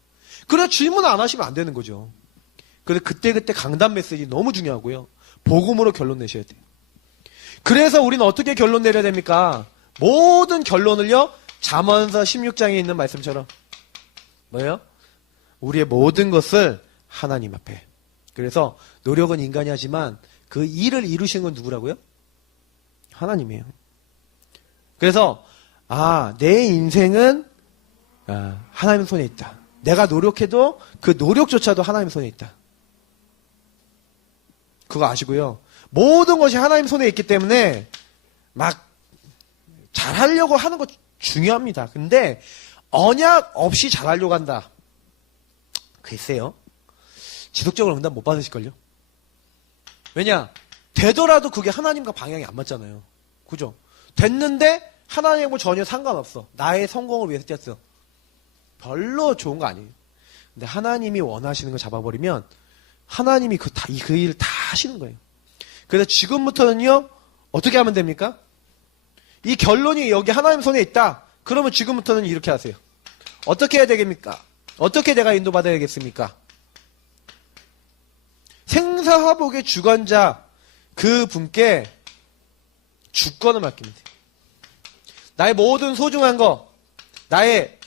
그래서 질문 안 하시면 안 되는 거죠. 그래서 그때그때 강단 메시지 너무 중요하고요. 복음으로 결론 내셔야 돼요. 그래서 우리는 어떻게 결론 내려야 됩니까? 모든 결론을요. 잠언서 16장에 있는 말씀처럼 뭐예요? 우리의 모든 것을 하나님 앞에. 그래서 노력은 인간이 하지만 그 일을 이루시는 건 누구라고요? 하나님이에요. 그래서 내 인생은 하나님 손에 있다. 내가 노력해도 그 노력조차도 하나님 손에 있다. 그거 아시고요. 모든 것이 하나님 손에 있기 때문에 막 잘하려고 하는 거 중요합니다. 근데 언약 없이 잘하려고 한다. 글쎄요. 지속적으로 응답 못 받으실걸요? 왜냐? 되더라도 그게 하나님과 방향이 안 맞잖아요. 그죠? 됐는데 하나님하고 전혀 상관없어. 나의 성공을 위해서 뛰었어. 별로 좋은 거 아니에요. 근데 하나님이 원하시는 걸 잡아버리면 하나님이 그 일을 다 하시는 거예요. 그래서 지금부터는요. 어떻게 하면 됩니까? 이 결론이 여기 하나님 손에 있다. 그러면 지금부터는 이렇게 하세요. 어떻게 해야 되겠습니까? 어떻게 내가 인도받아야겠습니까? 생사화복의 주관자 그 분께 주권을 맡깁니다. 나의 모든 소중한 거, 나의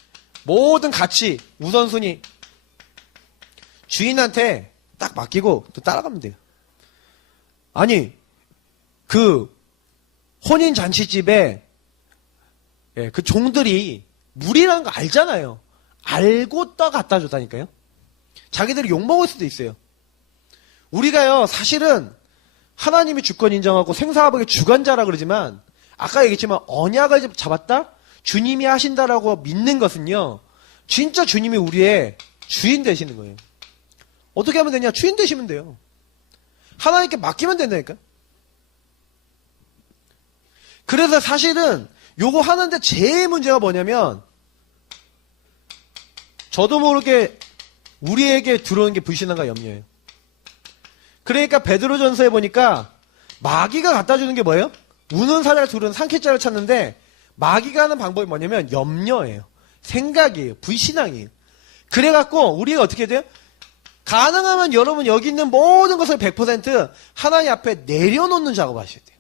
모든 가치, 우선순위 주인한테 딱 맡기고 또 따라가면 돼요. 아니 그 혼인잔치집에 그 종들이 물이라는 거 알잖아요. 알고 떠 갖다 줬다니까요. 자기들이 욕먹을 수도 있어요. 우리가요, 사실은 하나님이 주권 인정하고 생사화복의 주관자라 그러지만 아까 얘기했지만 언약을 잡았다? 주님이 하신다라고 믿는 것은요. 진짜 주님이 우리의 주인 되시는 거예요. 어떻게 하면 되냐? 주인 되시면 돼요. 하나님께 맡기면 된다니까. 그래서 사실은 요거 하는데 제일 문제가 뭐냐면 저도 모르게 우리에게 들어오는 게 불신앙과 염려예요. 그러니까 베드로전서에 보니까 마귀가 갖다 주는 게 뭐예요? 우는 사자를 두른 산채자를 찾는데 마귀가 하는 방법이 뭐냐면 염려예요. 생각이에요. 불신앙이에요. 그래갖고 우리가 어떻게 돼요? 가능하면 여러분 여기 있는 모든 것을 100% 하나님 앞에 내려놓는 작업을 하셔야 돼요.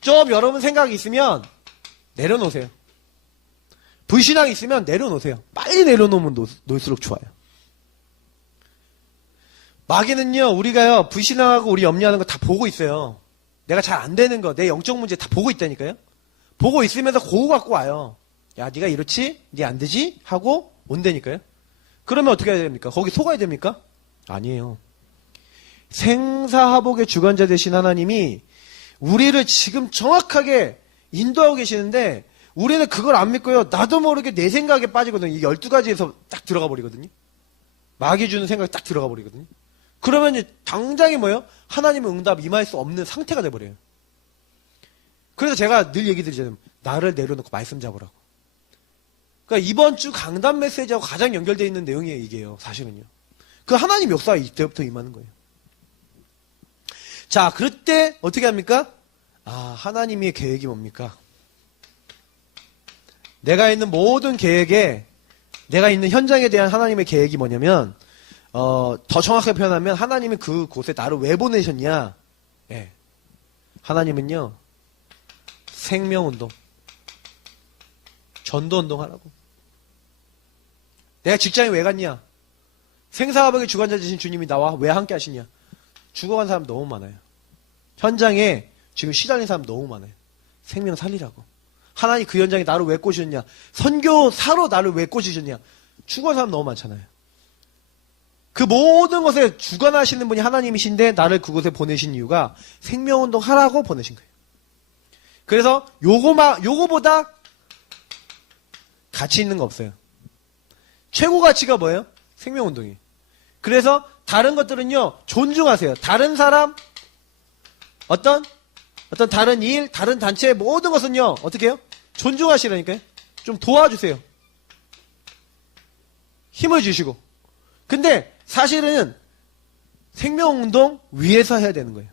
좀 여러분 생각이 있으면 내려놓으세요. 불신앙이 있으면 내려놓으세요. 빨리 내려놓으면 놓을수록 좋아요. 마귀는요, 우리가요, 불신앙하고 우리 염려하는 거 다 보고 있어요. 내가 잘 안 되는 거, 내 영적 문제 다 보고 있다니까요. 보고 있으면서 고우 갖고 와요. 야, 네가 이렇지? 네 안 되지? 하고 온다니까요. 그러면 어떻게 해야 됩니까? 거기 속아야 됩니까? 아니에요. 생사화복의 주관자 되신 하나님이 우리를 지금 정확하게 인도하고 계시는데 우리는 그걸 안 믿고요. 나도 모르게 내 생각에 빠지거든요. 이 12가지에서 딱 들어가 버리거든요. 마귀 주는 생각이 딱 들어가 버리거든요. 그러면 이제 당장이 뭐예요? 하나님의 응답 임할 수 없는 상태가 돼버려요. 그래서 제가 늘 얘기 드리잖아요. 나를 내려놓고 말씀 잡으라고. 그러니까 이번 주 강단 메시지하고 가장 연결되어 있는 내용이에요. 이게요. 사실은요. 그 하나님 역사가 이때부터 임하는 거예요. 자, 그럴 때 어떻게 합니까? 하나님의 계획이 뭡니까? 내가 있는 모든 계획에, 내가 있는 현장에 대한 하나님의 계획이 뭐냐면, 더 정확하게 표현하면 하나님이 그곳에 나를 왜 보내셨냐? 예. 하나님은요, 생명운동, 전도운동 하라고. 내가 직장에 왜 갔냐? 생사화복의 주관자 되신 주님이 나와 왜 함께 하시냐? 죽어간 사람 너무 많아요. 현장에 지금 시달린 사람 너무 많아요. 생명 살리라고. 하나님 그 현장에 나를 왜 꽂으셨냐? 선교사로 나를 왜 꽂으셨냐? 죽어간 사람 너무 많잖아요. 그 모든 것에 주관하시는 분이 하나님이신데 나를 그곳에 보내신 이유가 생명운동 하라고 보내신 거예요. 그래서 요거보다 가치 있는 거 없어요. 최고 가치가 뭐예요? 생명운동이에요. 그래서 다른 것들은요, 존중하세요. 다른 사람, 어떤 다른 일, 다른 단체의 모든 것은요, 어떻게 해요? 존중하시라니까요. 좀 도와주세요. 힘을 주시고. 근데 사실은 생명운동 위에서 해야 되는 거예요.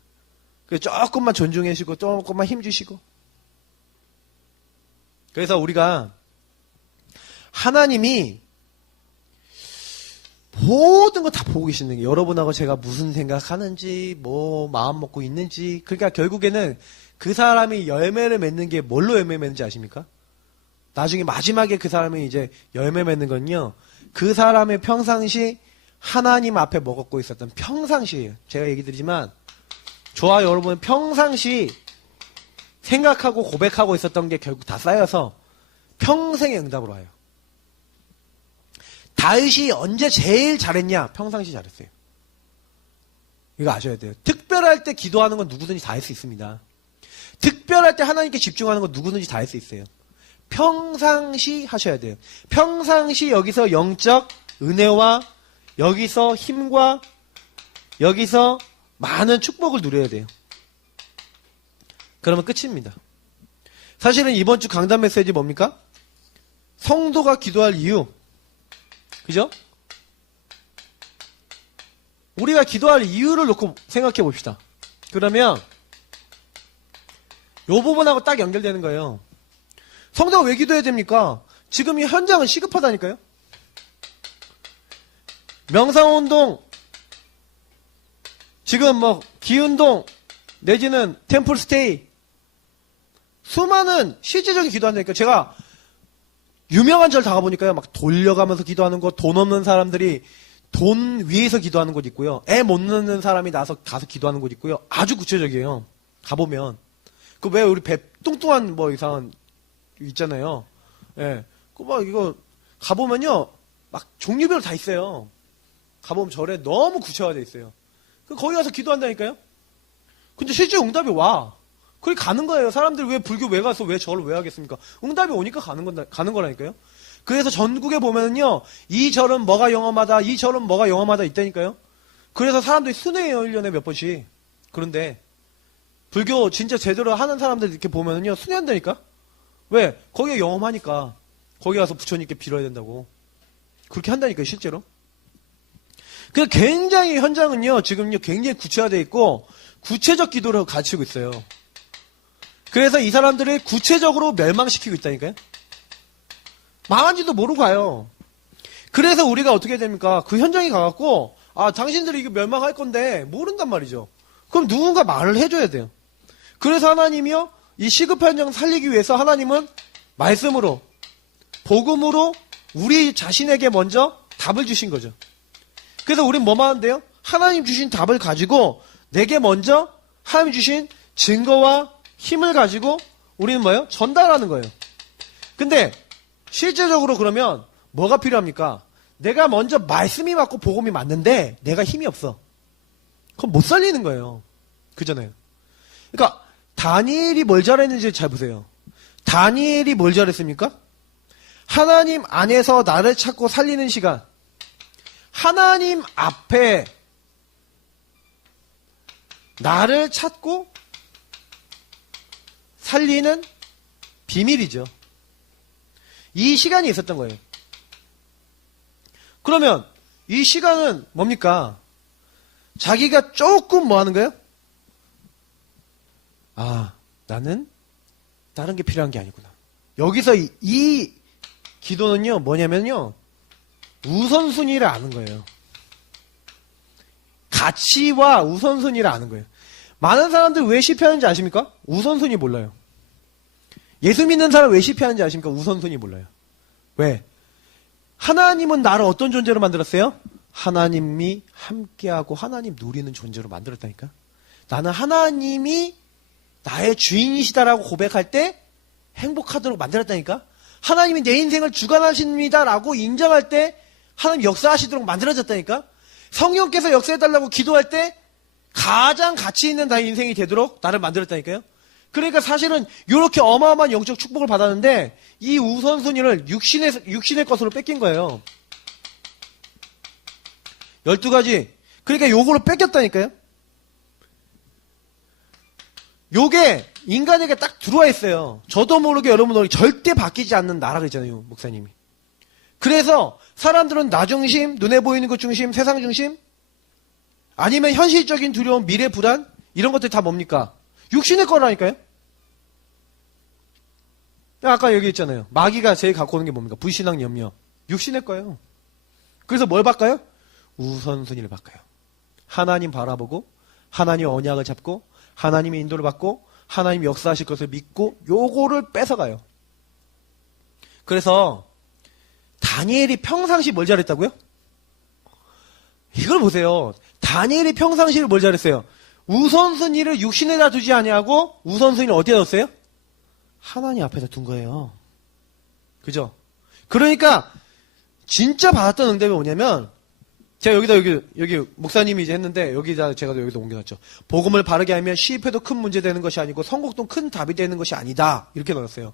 그래서 조금만 존중해 주시고, 조금만 힘 주시고. 그래서 우리가 하나님이 모든 거 다 보고 계시는 게 여러분하고 제가 무슨 생각하는지 뭐 마음 먹고 있는지 그러니까 결국에는 그 사람이 열매를 맺는 게 뭘로 열매 맺는지 아십니까? 나중에 마지막에 그 사람이 이제 열매 맺는 건요. 그 사람의 평상시 하나님 앞에 먹고 있었던 평상시예요. 제가 얘기 드리지만 저와 여러분은 평상시 생각하고 고백하고 있었던 게 결국 다 쌓여서 평생의 응답으로 와요. 다윗이 언제 제일 잘했냐? 평상시 잘했어요. 이거 아셔야 돼요. 특별할 때 기도하는 건 누구든지 다 할 수 있습니다. 특별할 때 하나님께 집중하는 건 누구든지 다 할 수 있어요. 평상시 하셔야 돼요. 평상시 여기서 영적 은혜와 여기서 힘과 여기서 많은 축복을 누려야 돼요. 그러면 끝입니다. 사실은 이번 주 강단 메시지 뭡니까? 성도가 기도할 이유. 그죠? 우리가 기도할 이유를 놓고 생각해 봅시다. 그러면 이 부분하고 딱 연결되는 거예요. 성도가 왜 기도해야 됩니까? 지금 이 현장은 시급하다니까요. 명상운동, 지금 뭐 기운동 내지는 템플스테이 수많은 실제적인 기도한다니까. 제가 유명한 절 다 가보니까요. 막 돌려가면서 기도하는 거, 돈 없는 사람들이 돈 위에서 기도하는 곳 있고요. 애 못 낳는 사람이 가서 기도하는 곳 있고요. 아주 구체적이에요. 가보면. 그 왜 우리 배 뚱뚱한 뭐 이상한 있잖아요. 예. 그 막 이거 가보면요. 막 종류별로 다 있어요. 가보면 절에 너무 구체화되어 있어요. 그 거기 가서 기도한다니까요. 근데 실제 응답이 와. 그게 가는 거예요. 사람들이 왜 불교 왜 가서 왜 절을 왜 하겠습니까? 응답이 오니까 가는 거라니까요. 그래서 전국에 보면은요, 이 절은 뭐가 영험하다, 이 절은 뭐가 영험하다 있다니까요. 그래서 사람들이 순회해요, 1년에 몇 번씩. 그런데, 불교 진짜 제대로 하는 사람들 이렇게 보면은요, 순회한다니까? 왜? 거기가 영험하니까. 거기 가서 부처님께 빌어야 된다고. 그렇게 한다니까요, 실제로. 그 굉장히 현장은요, 지금요, 굉장히 구체화되어 있고, 구체적 기도를 가르치고 있어요. 그래서 이 사람들을 구체적으로 멸망시키고 있다니까요. 망한지도 모르고 가요. 그래서 우리가 어떻게 해야 됩니까? 그 현장에 가갖고 당신들이 이거 멸망할 건데 모른단 말이죠. 그럼 누군가 말을 해줘야 돼요. 그래서 하나님이요 이 시급한 현장 살리기 위해서 하나님은 말씀으로 복음으로 우리 자신에게 먼저 답을 주신 거죠. 그래서 우린 뭐만 하는데요? 하나님 주신 답을 가지고 내게 먼저 하나님 주신 증거와 힘을 가지고 우리는 뭐예요? 전달하는 거예요. 근데 실제적으로 그러면 뭐가 필요합니까? 내가 먼저 말씀이 맞고 복음이 맞는데 내가 힘이 없어. 그럼 못 살리는 거예요. 그잖아요. 그러니까 다니엘이 뭘 잘했는지 잘 보세요. 다니엘이 뭘 잘했습니까? 하나님 안에서 나를 찾고 살리는 시간. 하나님 앞에 나를 찾고 살리는 비밀이죠. 이 시간이 있었던 거예요. 그러면 이 시간은 뭡니까? 자기가 조금 뭐 하는 거예요? 아, 나는 다른 게 필요한 게 아니구나. 여기서 이 기도는요, 뭐냐면요, 우선순위를 아는 거예요. 가치와 우선순위를 아는 거예요. 많은 사람들 왜 실패하는지 아십니까? 우선순위 몰라요. 예수 믿는 사람 왜 실패하는지 아십니까? 우선순위 몰라요. 왜? 하나님은 나를 어떤 존재로 만들었어요? 하나님이 함께하고 하나님 누리는 존재로 만들었다니까. 나는 하나님이 나의 주인이시다라고 고백할 때 행복하도록 만들었다니까. 하나님이 내 인생을 주관하십니다라고 인정할 때 하나님 역사하시도록 만들어졌다니까. 성령께서 역사해달라고 기도할 때 가장 가치 있는 나의 인생이 되도록 나를 만들었다니까요. 그러니까 사실은 이렇게 어마어마한 영적 축복을 받았는데 이 우선순위를 육신의 것으로 뺏긴 거예요. 12가지. 그러니까 요거를 뺏겼다니까요. 요게 인간에게 딱 들어와 있어요. 저도 모르게 여러분 절대 바뀌지 않는 나라 그랬잖아요, 목사님이. 그래서 사람들은 나 중심, 눈에 보이는 것 중심, 세상 중심, 아니면 현실적인 두려움, 미래 불안, 이런 것들 다 뭡니까? 육신의 거라니까요. 아까 여기 있잖아요. 마귀가 제일 갖고 오는 게 뭡니까? 불신앙, 염려. 육신의 거예요. 그래서 뭘 바꿔요? 우선순위를 바꿔요. 하나님 바라보고, 하나님 언약을 잡고, 하나님의 인도를 받고, 하나님 역사하실 것을 믿고, 요거를 뺏어가요. 그래서 다니엘이 평상시 뭘 잘했다고요? 이걸 보세요. 다니엘이 평상시를 뭘 잘했어요? 우선순위를 육신에다 두지 아니하고 우선순위를 어디에 뒀어요? 하나님 앞에다 둔 거예요. 그죠? 그러니까 진짜 받았던 응답이 뭐냐면 제가 여기 목사님이 이제 했는데 여기다 제가 여기다 옮겨놨죠. 복음을 바르게 하면 실패도 큰 문제 되는 것이 아니고 성공도 큰 답이 되는 것이 아니다. 이렇게 넣었어요.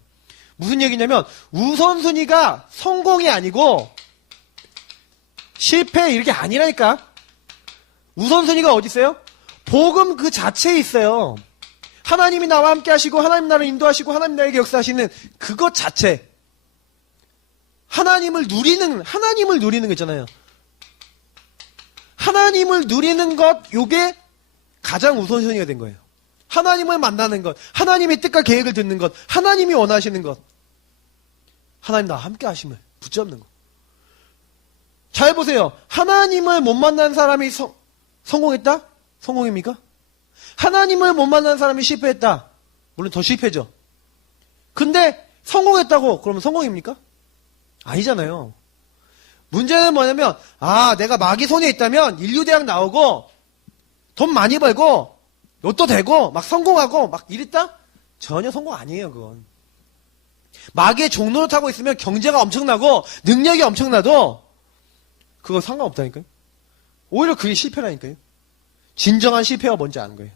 무슨 얘기냐면 우선순위가 성공이 아니고 실패 이렇게 아니라니까. 우선순위가 어디 있어요? 복음 그 자체에 있어요. 하나님이 나와 함께 하시고 하나님 나를 인도하시고 하나님 나에게 역사하시는 그것 자체. 하나님을 누리는 거 있잖아요. 하나님을 누리는 것, 요게 가장 우선순위가 된 거예요. 하나님을 만나는 것, 하나님의 뜻과 계획을 듣는 것, 하나님이 원하시는 것, 하나님 나와 함께 하심을 붙잡는 것. 잘 보세요. 하나님을 못 만난 사람이 성공했다? 성공입니까? 하나님을 못 만난 사람이 실패했다? 물론 더 실패죠. 근데 성공했다고 그러면 성공입니까? 아니잖아요. 문제는 뭐냐면 내가 마귀 손에 있다면 인류대학 나오고 돈 많이 벌고 로또 되고 막 성공하고 막 이랬다? 전혀 성공 아니에요. 그건. 마귀의 종로를 타고 있으면 경제가 엄청나고 능력이 엄청나도 그거 상관없다니까요. 오히려 그게 실패라니까요. 진정한 실패가 뭔지 아는 거예요.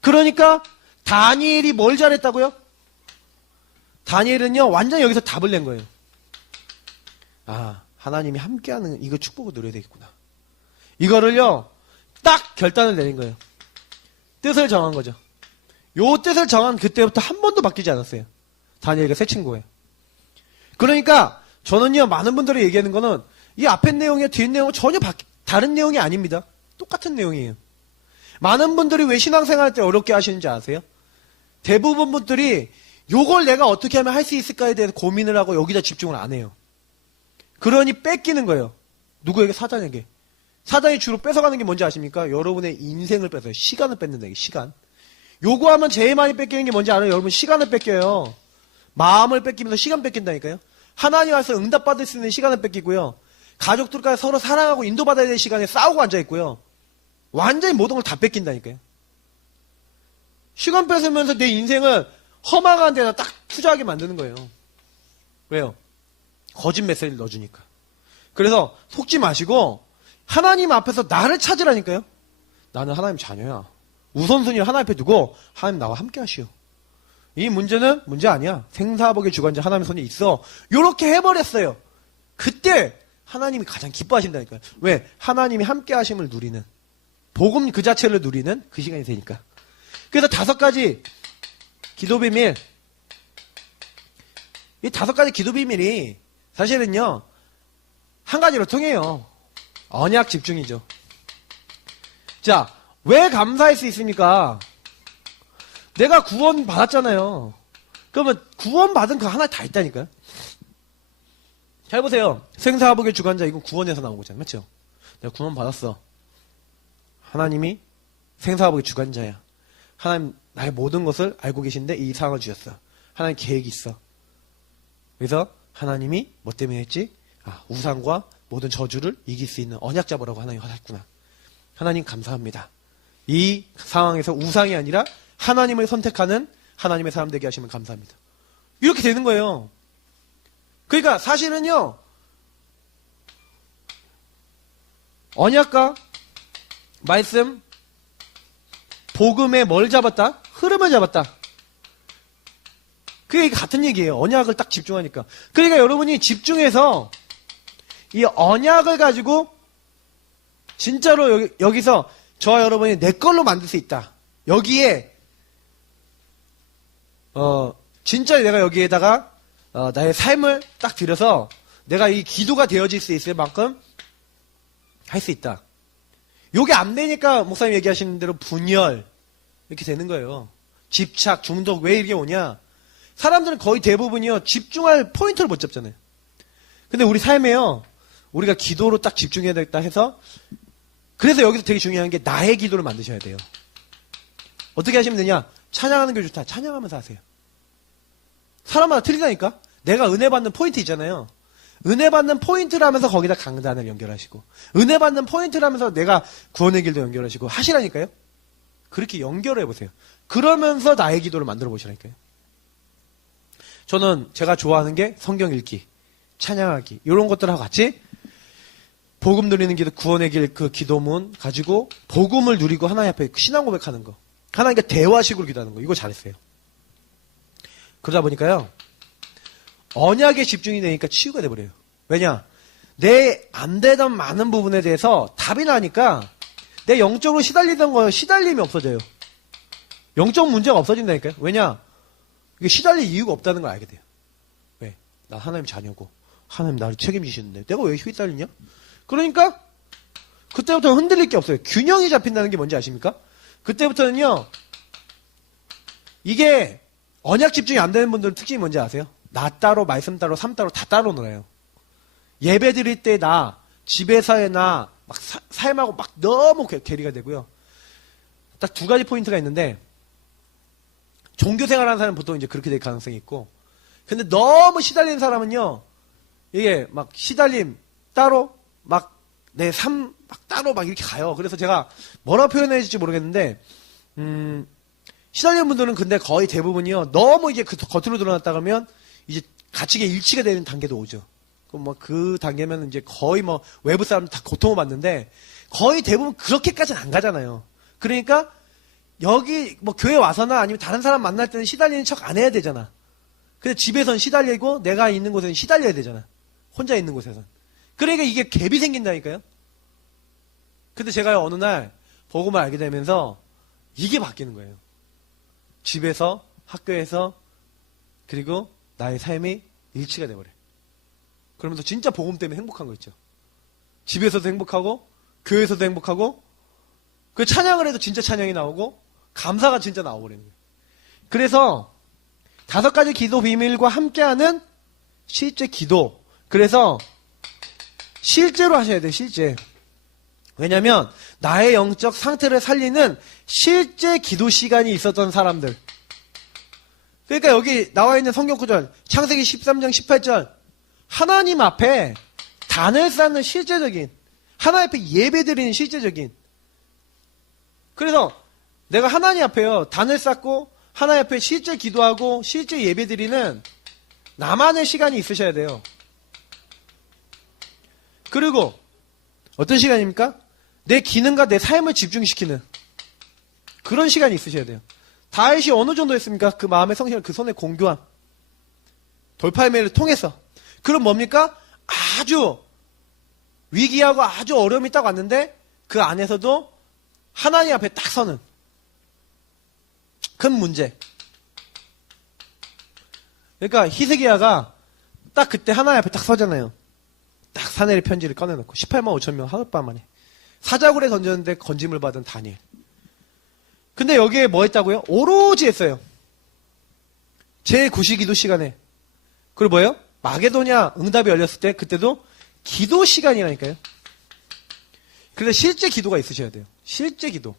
그러니까 다니엘이 뭘 잘했다고요? 다니엘은요 완전 여기서 답을 낸 거예요. 하나님이 함께하는 이거 축복을 누려야 되겠구나. 이거를요 딱 결단을 내린 거예요. 뜻을 정한 거죠. 요 뜻을 정한 그때부터 한 번도 바뀌지 않았어요. 다니엘과 새 친구예요. 그러니까 저는요 많은 분들이 얘기하는 거는 이 앞에 내용이나 뒤에 내용은 전혀 다른 내용이 아닙니다. 똑같은 내용이에요. 많은 분들이 왜 신앙생활 때 어렵게 하시는지 아세요? 대부분 분들이 요걸 내가 어떻게 하면 할 수 있을까에 대해서 고민을 하고 여기다 집중을 안 해요. 그러니 뺏기는 거예요. 누구에게? 사단에게. 사단이 주로 뺏어가는 게 뭔지 아십니까? 여러분의 인생을 뺏어요. 시간을 뺏는다. 시간. 요거 하면 제일 많이 뺏기는 게 뭔지 알아요? 여러분 시간을 뺏겨요. 마음을 뺏기면서 시간 뺏긴다니까요. 하나님 앞에서 응답받을 수 있는 시간을 뺏기고요. 가족들과 서로 사랑하고 인도받아야 될 시간에 싸우고 앉아있고요. 완전히 모든 걸 다 뺏긴다니까요. 시간 뺏으면서 내 인생을 허망한 데다 딱 투자하게 만드는 거예요. 왜요? 거짓 메시지를 넣어주니까. 그래서 속지 마시고 하나님 앞에서 나를 찾으라니까요. 나는 하나님 자녀야. 우선순위를 하나님 앞에 두고 하나님 나와 함께 하시오. 이 문제는 문제 아니야. 생사복의 주관자 하나님의 손에 있어. 요렇게 해버렸어요. 그때 하나님이 가장 기뻐하신다니까요. 왜? 하나님이 함께 하심을 누리는 복음 그 자체를 누리는 그 시간이 되니까. 그래서 5가지 기도 비밀. 이 5가지 기도 비밀이 사실은요 한 가지로 통해요. 언약 집중이죠. 자, 왜 감사할 수 있습니까? 내가 구원 받았잖아요. 그러면 구원 받은 거 하나 다 있다니까요. 잘 보세요. 생사화복의 주관자, 이건 구원에서 나온 거잖아요. 맞죠? 내가 구원 받았어. 하나님이 생사화복의 주관자야. 하나님 나의 모든 것을 알고 계신데 이 상황을 주셨어. 하나님 계획이 있어. 그래서 하나님이 뭐 때문에 했지? 우상과 모든 저주를 이길 수 있는 언약 잡으라고 하나님 하셨구나. 하나님 감사합니다. 이 상황에서 우상이 아니라 하나님을 선택하는 하나님의 사람 되게 하시면 감사합니다. 이렇게 되는 거예요. 그러니까 사실은요, 언약과 말씀, 복음에 뭘 잡았다? 흐름을 잡았다. 그게 같은 얘기예요. 언약을 딱 집중하니까. 그러니까 여러분이 집중해서 이 언약을 가지고 진짜로 여기서 저와 여러분이 내 걸로 만들 수 있다. 여기에 진짜 내가 여기에다가 나의 삶을 딱 들여서 내가 이 기도가 되어질 수 있을 만큼 할 수 있다. 요게 안 되니까 목사님 얘기하시는 대로 분열 이렇게 되는 거예요. 집착, 중독 왜 이게 오냐? 사람들은 거의 대부분이요 집중할 포인트를 못 잡잖아요. 근데 우리 삶에요 우리가 기도로 딱 집중해야 되겠다 해서 그래서 여기서 되게 중요한 게 나의 기도를 만드셔야 돼요. 어떻게 하시면 되냐? 찬양하는 게 좋다. 찬양하면서 하세요. 사람마다 틀리다니까? 내가 은혜 받는 포인트 있잖아요. 은혜 받는 포인트를 하면서 거기다 강단을 연결하시고 은혜 받는 포인트를 하면서 내가 구원의 길도 연결하시고 하시라니까요. 그렇게 연결해 보세요. 그러면서 나의 기도를 만들어 보시라니까요. 저는 제가 좋아하는 게 성경 읽기, 찬양하기 이런 것들하고 같이 복음 누리는 기도, 구원의 길 그 기도문 가지고 복음을 누리고 하나님 앞에 신앙 고백하는 거, 하나님과 대화식으로 기도하는 거 이거 잘했어요. 그러다 보니까요 언약에 집중이 되니까 치유가 돼버려요. 왜냐? 내 안 되던 많은 부분에 대해서 답이 나니까 내 영적으로 시달리던 거 시달림이 없어져요. 영적 문제가 없어진다니까요. 왜냐? 이게 시달릴 이유가 없다는 걸 알게 돼요. 왜? 나 하나님 자녀고 하나님 나를 책임지시는데 내가 왜 휘달리냐? 그러니까 그때부터 흔들릴 게 없어요. 균형이 잡힌다는 게 뭔지 아십니까? 그때부터는요 이게 언약 집중이 안 되는 분들은 특징이 뭔지 아세요? 나 따로 말씀 따로 삶 따로 다 따로 놀아요. 예배 드릴 때 나 집에서의 나 막 삶하고 막 너무 괴리가 되고요. 딱 두 가지 포인트가 있는데 종교 생활하는 사람은 보통 이제 그렇게 될 가능성이 있고 근데 너무 시달리는 사람은요 이게 막 시달림 따로 막 내 삶 막 따로 막 이렇게 가요. 그래서 제가 뭐라고 표현해야 될지 모르겠는데 시달리는 분들은 근데 거의 대부분이요 너무 이게 겉으로 드러났다 그러면 이제 가치가 일치가 되는 단계도 오죠. 그럼 뭐 그 단계면 이제 거의 뭐 외부 사람 다 고통을 받는데 거의 대부분 그렇게까지는 안 가잖아요. 그러니까 여기 뭐 교회 와서나 아니면 다른 사람 만날 때는 시달리는 척 안 해야 되잖아. 근데 집에선 시달리고 내가 있는 곳에는 시달려야 되잖아. 혼자 있는 곳에선. 그러니까 이게 갭이 생긴다니까요. 근데 제가 어느 날 복음을 알게 되면서 이게 바뀌는 거예요. 집에서, 학교에서, 그리고 나의 삶이 일치가 돼버려요. 그러면서 진짜 복음 때문에 행복한 거 있죠. 집에서도 행복하고, 교회에서도 행복하고, 그 찬양을 해도 진짜 찬양이 나오고, 감사가 진짜 나와버리는 거예요. 그래서 5가지 기도 비밀과 함께하는 실제 기도. 그래서 실제로 하셔야 돼요, 실제. 왜냐면 나의 영적 상태를 살리는 실제 기도 시간이 있었던 사람들. 그러니까 여기 나와 있는 성경 구절 창세기 13장 18절 하나님 앞에 단을 쌓는 실제적인 하나님 앞에 예배드리는 실제적인 그래서 내가 하나님 앞에요 단을 쌓고 하나님 앞에 실제 기도하고 실제 예배드리는 나만의 시간이 있으셔야 돼요. 그리고 어떤 시간입니까? 내 기능과 내 삶을 집중시키는 그런 시간이 있으셔야 돼요. 다윗이 어느 정도 했습니까? 그 마음의 성신을 그 손에 공교함. 돌파의 매를 통해서. 그럼 뭡니까? 아주 위기하고 아주 어려움이 딱 왔는데 그 안에서도 하나님 앞에 딱 서는 큰 문제. 그러니까 히스기야가 딱 그때 하나님 앞에 딱 서잖아요. 딱 사내리 편지를 꺼내놓고 18만 5천 명 하룻밤 만에 사자굴에 던졌는데 건짐을 받은 다니엘. 근데 여기에 뭐 했다고요? 오로지 했어요. 제9시기도 시간에. 그리고 뭐예요? 마게도냐 응답이 열렸을 때 그때도 기도 시간이라니까요. 그래서 실제 기도가 있으셔야 돼요. 실제 기도.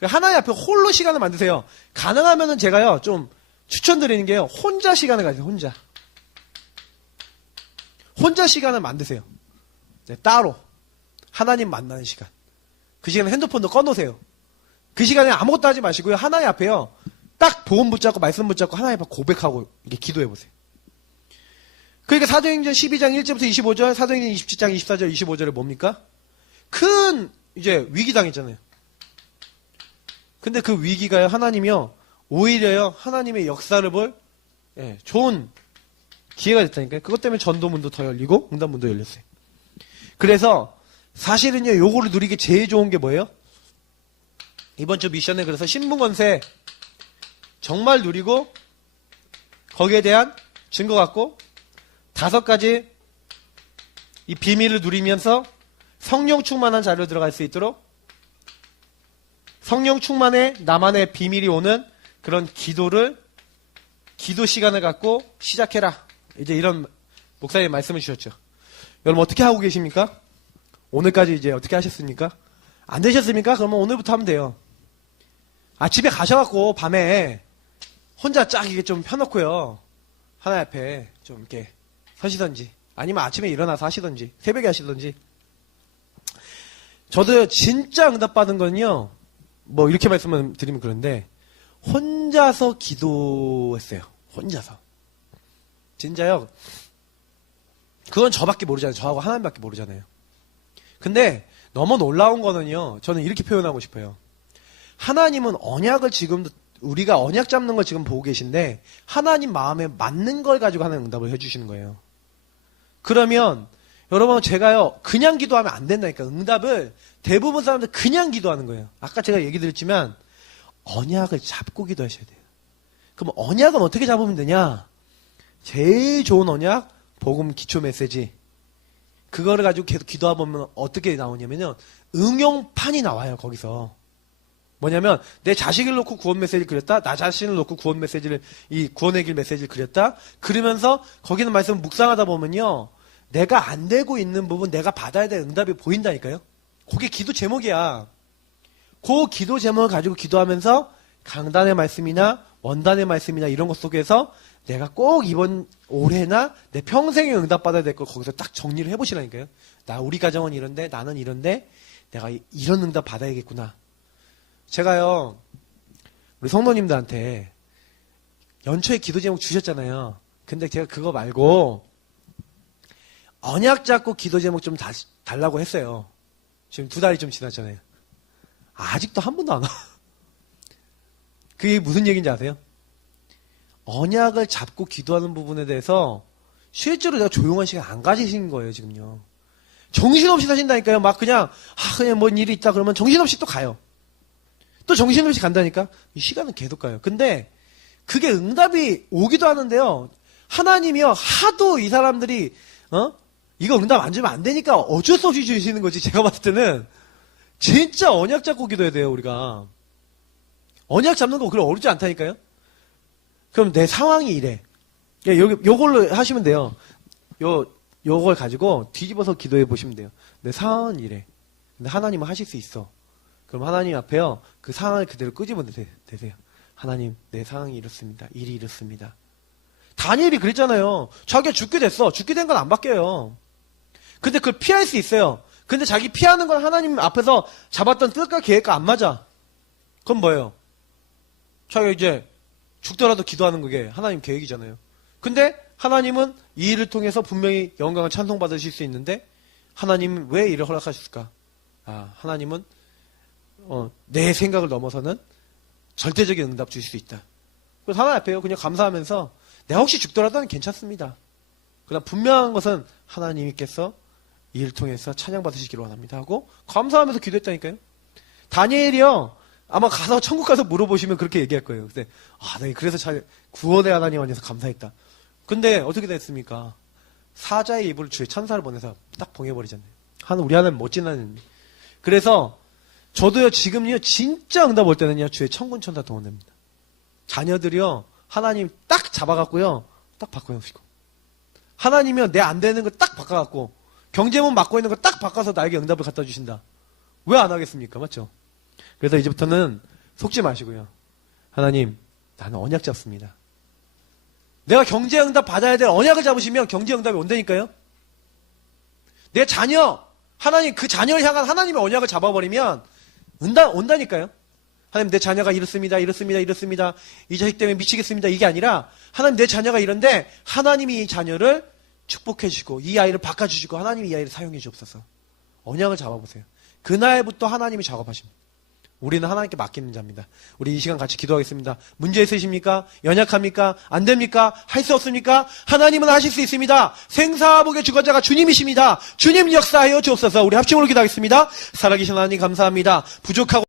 하나님 앞에 홀로 시간을 만드세요. 가능하면은 제가요, 좀 추천드리는 게요, 혼자 시간을 가지세요, 혼자. 혼자 시간을 만드세요. 네, 따로. 하나님 만나는 시간. 그 시간에 핸드폰도 꺼놓으세요. 그 시간에 아무것도 하지 마시고요, 하나님 앞에요, 딱 복음 붙잡고 말씀 붙잡고 하나님 앞에 고백하고 이렇게 기도해보세요. 그러니까 사도행전 12장 1절부터 25절, 사도행전 27장 24절, 25절에 뭡니까? 큰 이제 위기 당했잖아요. 근데 그 위기가요, 하나님이요, 오히려요, 하나님의 역사를 볼, 예, 좋은 기회가 됐다니까요. 그것 때문에 전도문도 더 열리고, 응답문도 열렸어요. 그래서, 사실은요, 요거를 누리기 제일 좋은 게 뭐예요? 이번 주 미션에 그래서 신분권세 정말 누리고, 거기에 대한 증거 갖고, 5가지 이 비밀을 누리면서 성령 충만한 자리로 들어갈 수 있도록 성령 충만의 나만의 비밀이 오는 그런 기도 시간을 갖고 시작해라. 이제 이런 목사님 말씀을 주셨죠. 여러분 어떻게 하고 계십니까? 오늘까지 이제 어떻게 하셨습니까? 안 되셨습니까? 그러면 오늘부터 하면 돼요. 집에 가셔갖고 밤에 혼자 쫙 이게 좀 펴놓고요. 하나님 앞에 좀 이렇게 서시던지 아니면 아침에 일어나서 하시던지 새벽에 하시던지. 저도 진짜 응답받은 건요, 뭐 이렇게 말씀을 드리면 그런데 혼자서 기도했어요. 혼자서. 진짜요. 그건 저밖에 모르잖아요. 저하고 하나님밖에 모르잖아요. 근데 너무 놀라운 거는요, 저는 이렇게 표현하고 싶어요. 하나님은 언약을 지금도 우리가 언약 잡는 걸 지금 보고 계신데 하나님 마음에 맞는 걸 가지고 하나님 응답을 해주시는 거예요. 그러면 여러분 제가요 그냥 기도하면 안 된다니까. 응답을 대부분 사람들 그냥 기도하는 거예요. 아까 제가 얘기 드렸지만 언약을 잡고 기도하셔야 돼요. 그럼 언약은 어떻게 잡으면 되냐? 제일 좋은 언약 복음 기초 메시지. 그거를 가지고 계속 기도하다 보면 어떻게 나오냐면요, 응용판이 나와요. 거기서 뭐냐면 내 자식을 놓고 구원 메시지를 그렸다, 나 자신을 놓고 구원 메시지를, 이 구원의 길 메시지를 그렸다. 그러면서 거기는 말씀 묵상하다 보면요, 내가 안 되고 있는 부분, 내가 받아야 될 응답이 보인다니까요. 그게 기도 제목이야. 그 기도 제목을 가지고 기도하면서 강단의 말씀이나 원단의 말씀이나 이런 것 속에서 내가 꼭 이번 올해나 내 평생에 응답받아야 될 걸 거기서 딱 정리를 해보시라니까요. 우리 가정은 이런데, 나는 이런데, 내가 이런 응답 받아야겠구나. 제가요, 우리 성도님들한테 연초에 기도 제목 주셨잖아요. 근데 제가 그거 말고 언약 잡고 기도 제목 좀 달라고 했어요. 지금 2달이 좀 지났잖아요. 아직도 한 번도 안 와. 그게 무슨 얘기인지 아세요? 언약을 잡고 기도하는 부분에 대해서 실제로 내가 조용한 시간 안 가지신 거예요, 지금요. 정신없이 사신다니까요. 막 그냥 뭔 일이 있다 그러면 정신없이 또 가요. 또 정신없이 간다니까? 이 시간은 계속 가요. 근데 그게 응답이 오기도 하는데요. 하나님이요, 하도 이 사람들이, 이거 응답 안 주면 안 되니까 어쩔 수 없이 주시는 거지. 제가 봤을 때는 진짜 언약 잡고 기도해야 돼요, 우리가. 언약 잡는 거 그렇게 어렵지 않다니까요? 그럼 내 상황이 이래. 요걸로 하시면 돼요. 요걸 가지고 뒤집어서 기도해 보시면 돼요. 내 상황은 이래. 근데 하나님은 하실 수 있어. 그럼 하나님 앞에요, 그 상황을 그대로 끄집어 내세요. 하나님, 내 상황이 이렇습니다. 일이 이렇습니다. 다니엘이 그랬잖아요. 자기가 죽게 됐어. 죽게 된 건 안 바뀌어요. 근데 그걸 피할 수 있어요. 근데 자기 피하는 건 하나님 앞에서 잡았던 뜻과 계획과 안 맞아. 그럼 뭐예요? 자기가 이제 죽더라도 기도하는 그게 하나님 계획이잖아요. 근데 하나님은 이 일을 통해서 분명히 영광을 찬송받으실 수 있는데 하나님은 왜 이를 허락하셨을까? 하나님은 내 생각을 넘어서는 절대적인 응답 주실 수 있다. 그래서 하나님 앞에요, 그냥 감사하면서 내가 혹시 죽더라도 괜찮습니다. 그러나 분명한 것은 하나님께서 이 일을 통해서 찬양받으시기를 원합니다 하고 감사하면서 기도했다니까요. 다니엘이요, 아마 가서 천국 가서 물어보시면 그렇게 얘기할 거예요. 근데 네, 그래서 구원의 하나님 안에서 감사했다. 근데 어떻게 됐습니까? 사자의 입으로 주의 천사를 보내서 딱 봉해버리잖아요. 우리 하나님 멋진 하나님. 그래서 저도요, 지금요, 진짜 응답 올 때는요, 주의 천군천사 동원됩니다. 자녀들이요, 하나님 딱 잡아갖고요, 딱 바꿔놓으시고. 하나님이요, 내 안 되는 거 딱 바꿔갖고, 경제문 맡고 있는 거 딱 바꿔서 나에게 응답을 갖다 주신다. 왜 안 하겠습니까? 맞죠? 그래서 이제부터는 속지 마시고요. 하나님, 나는 언약 잡습니다. 내가 경제 응답 받아야 될 언약을 잡으시면 경제 응답이 온다니까요? 내 자녀, 하나님, 그 자녀를 향한 하나님의 언약을 잡아버리면 온다니까요? 하나님, 내 자녀가 이렇습니다. 이 자식 때문에 미치겠습니다. 이게 아니라, 하나님, 내 자녀가 이런데, 하나님이 이 자녀를 축복해 주시고, 이 아이를 바꿔주시고, 하나님이 이 아이를 사용해 주옵소서. 언약을 잡아보세요. 그날부터 하나님이 작업하십니다. 우리는 하나님께 맡기는 자입니다. 우리 이 시간 같이 기도하겠습니다. 문제 있으십니까? 연약합니까? 안 됩니까? 할 수 없습니까? 하나님은 하실 수 있습니다. 생사복의 주관자가 주님이십니다. 주님 역사하여 주옵소서. 우리 합심으로 기도하겠습니다. 살아계신 하나님 감사합니다. 부족하고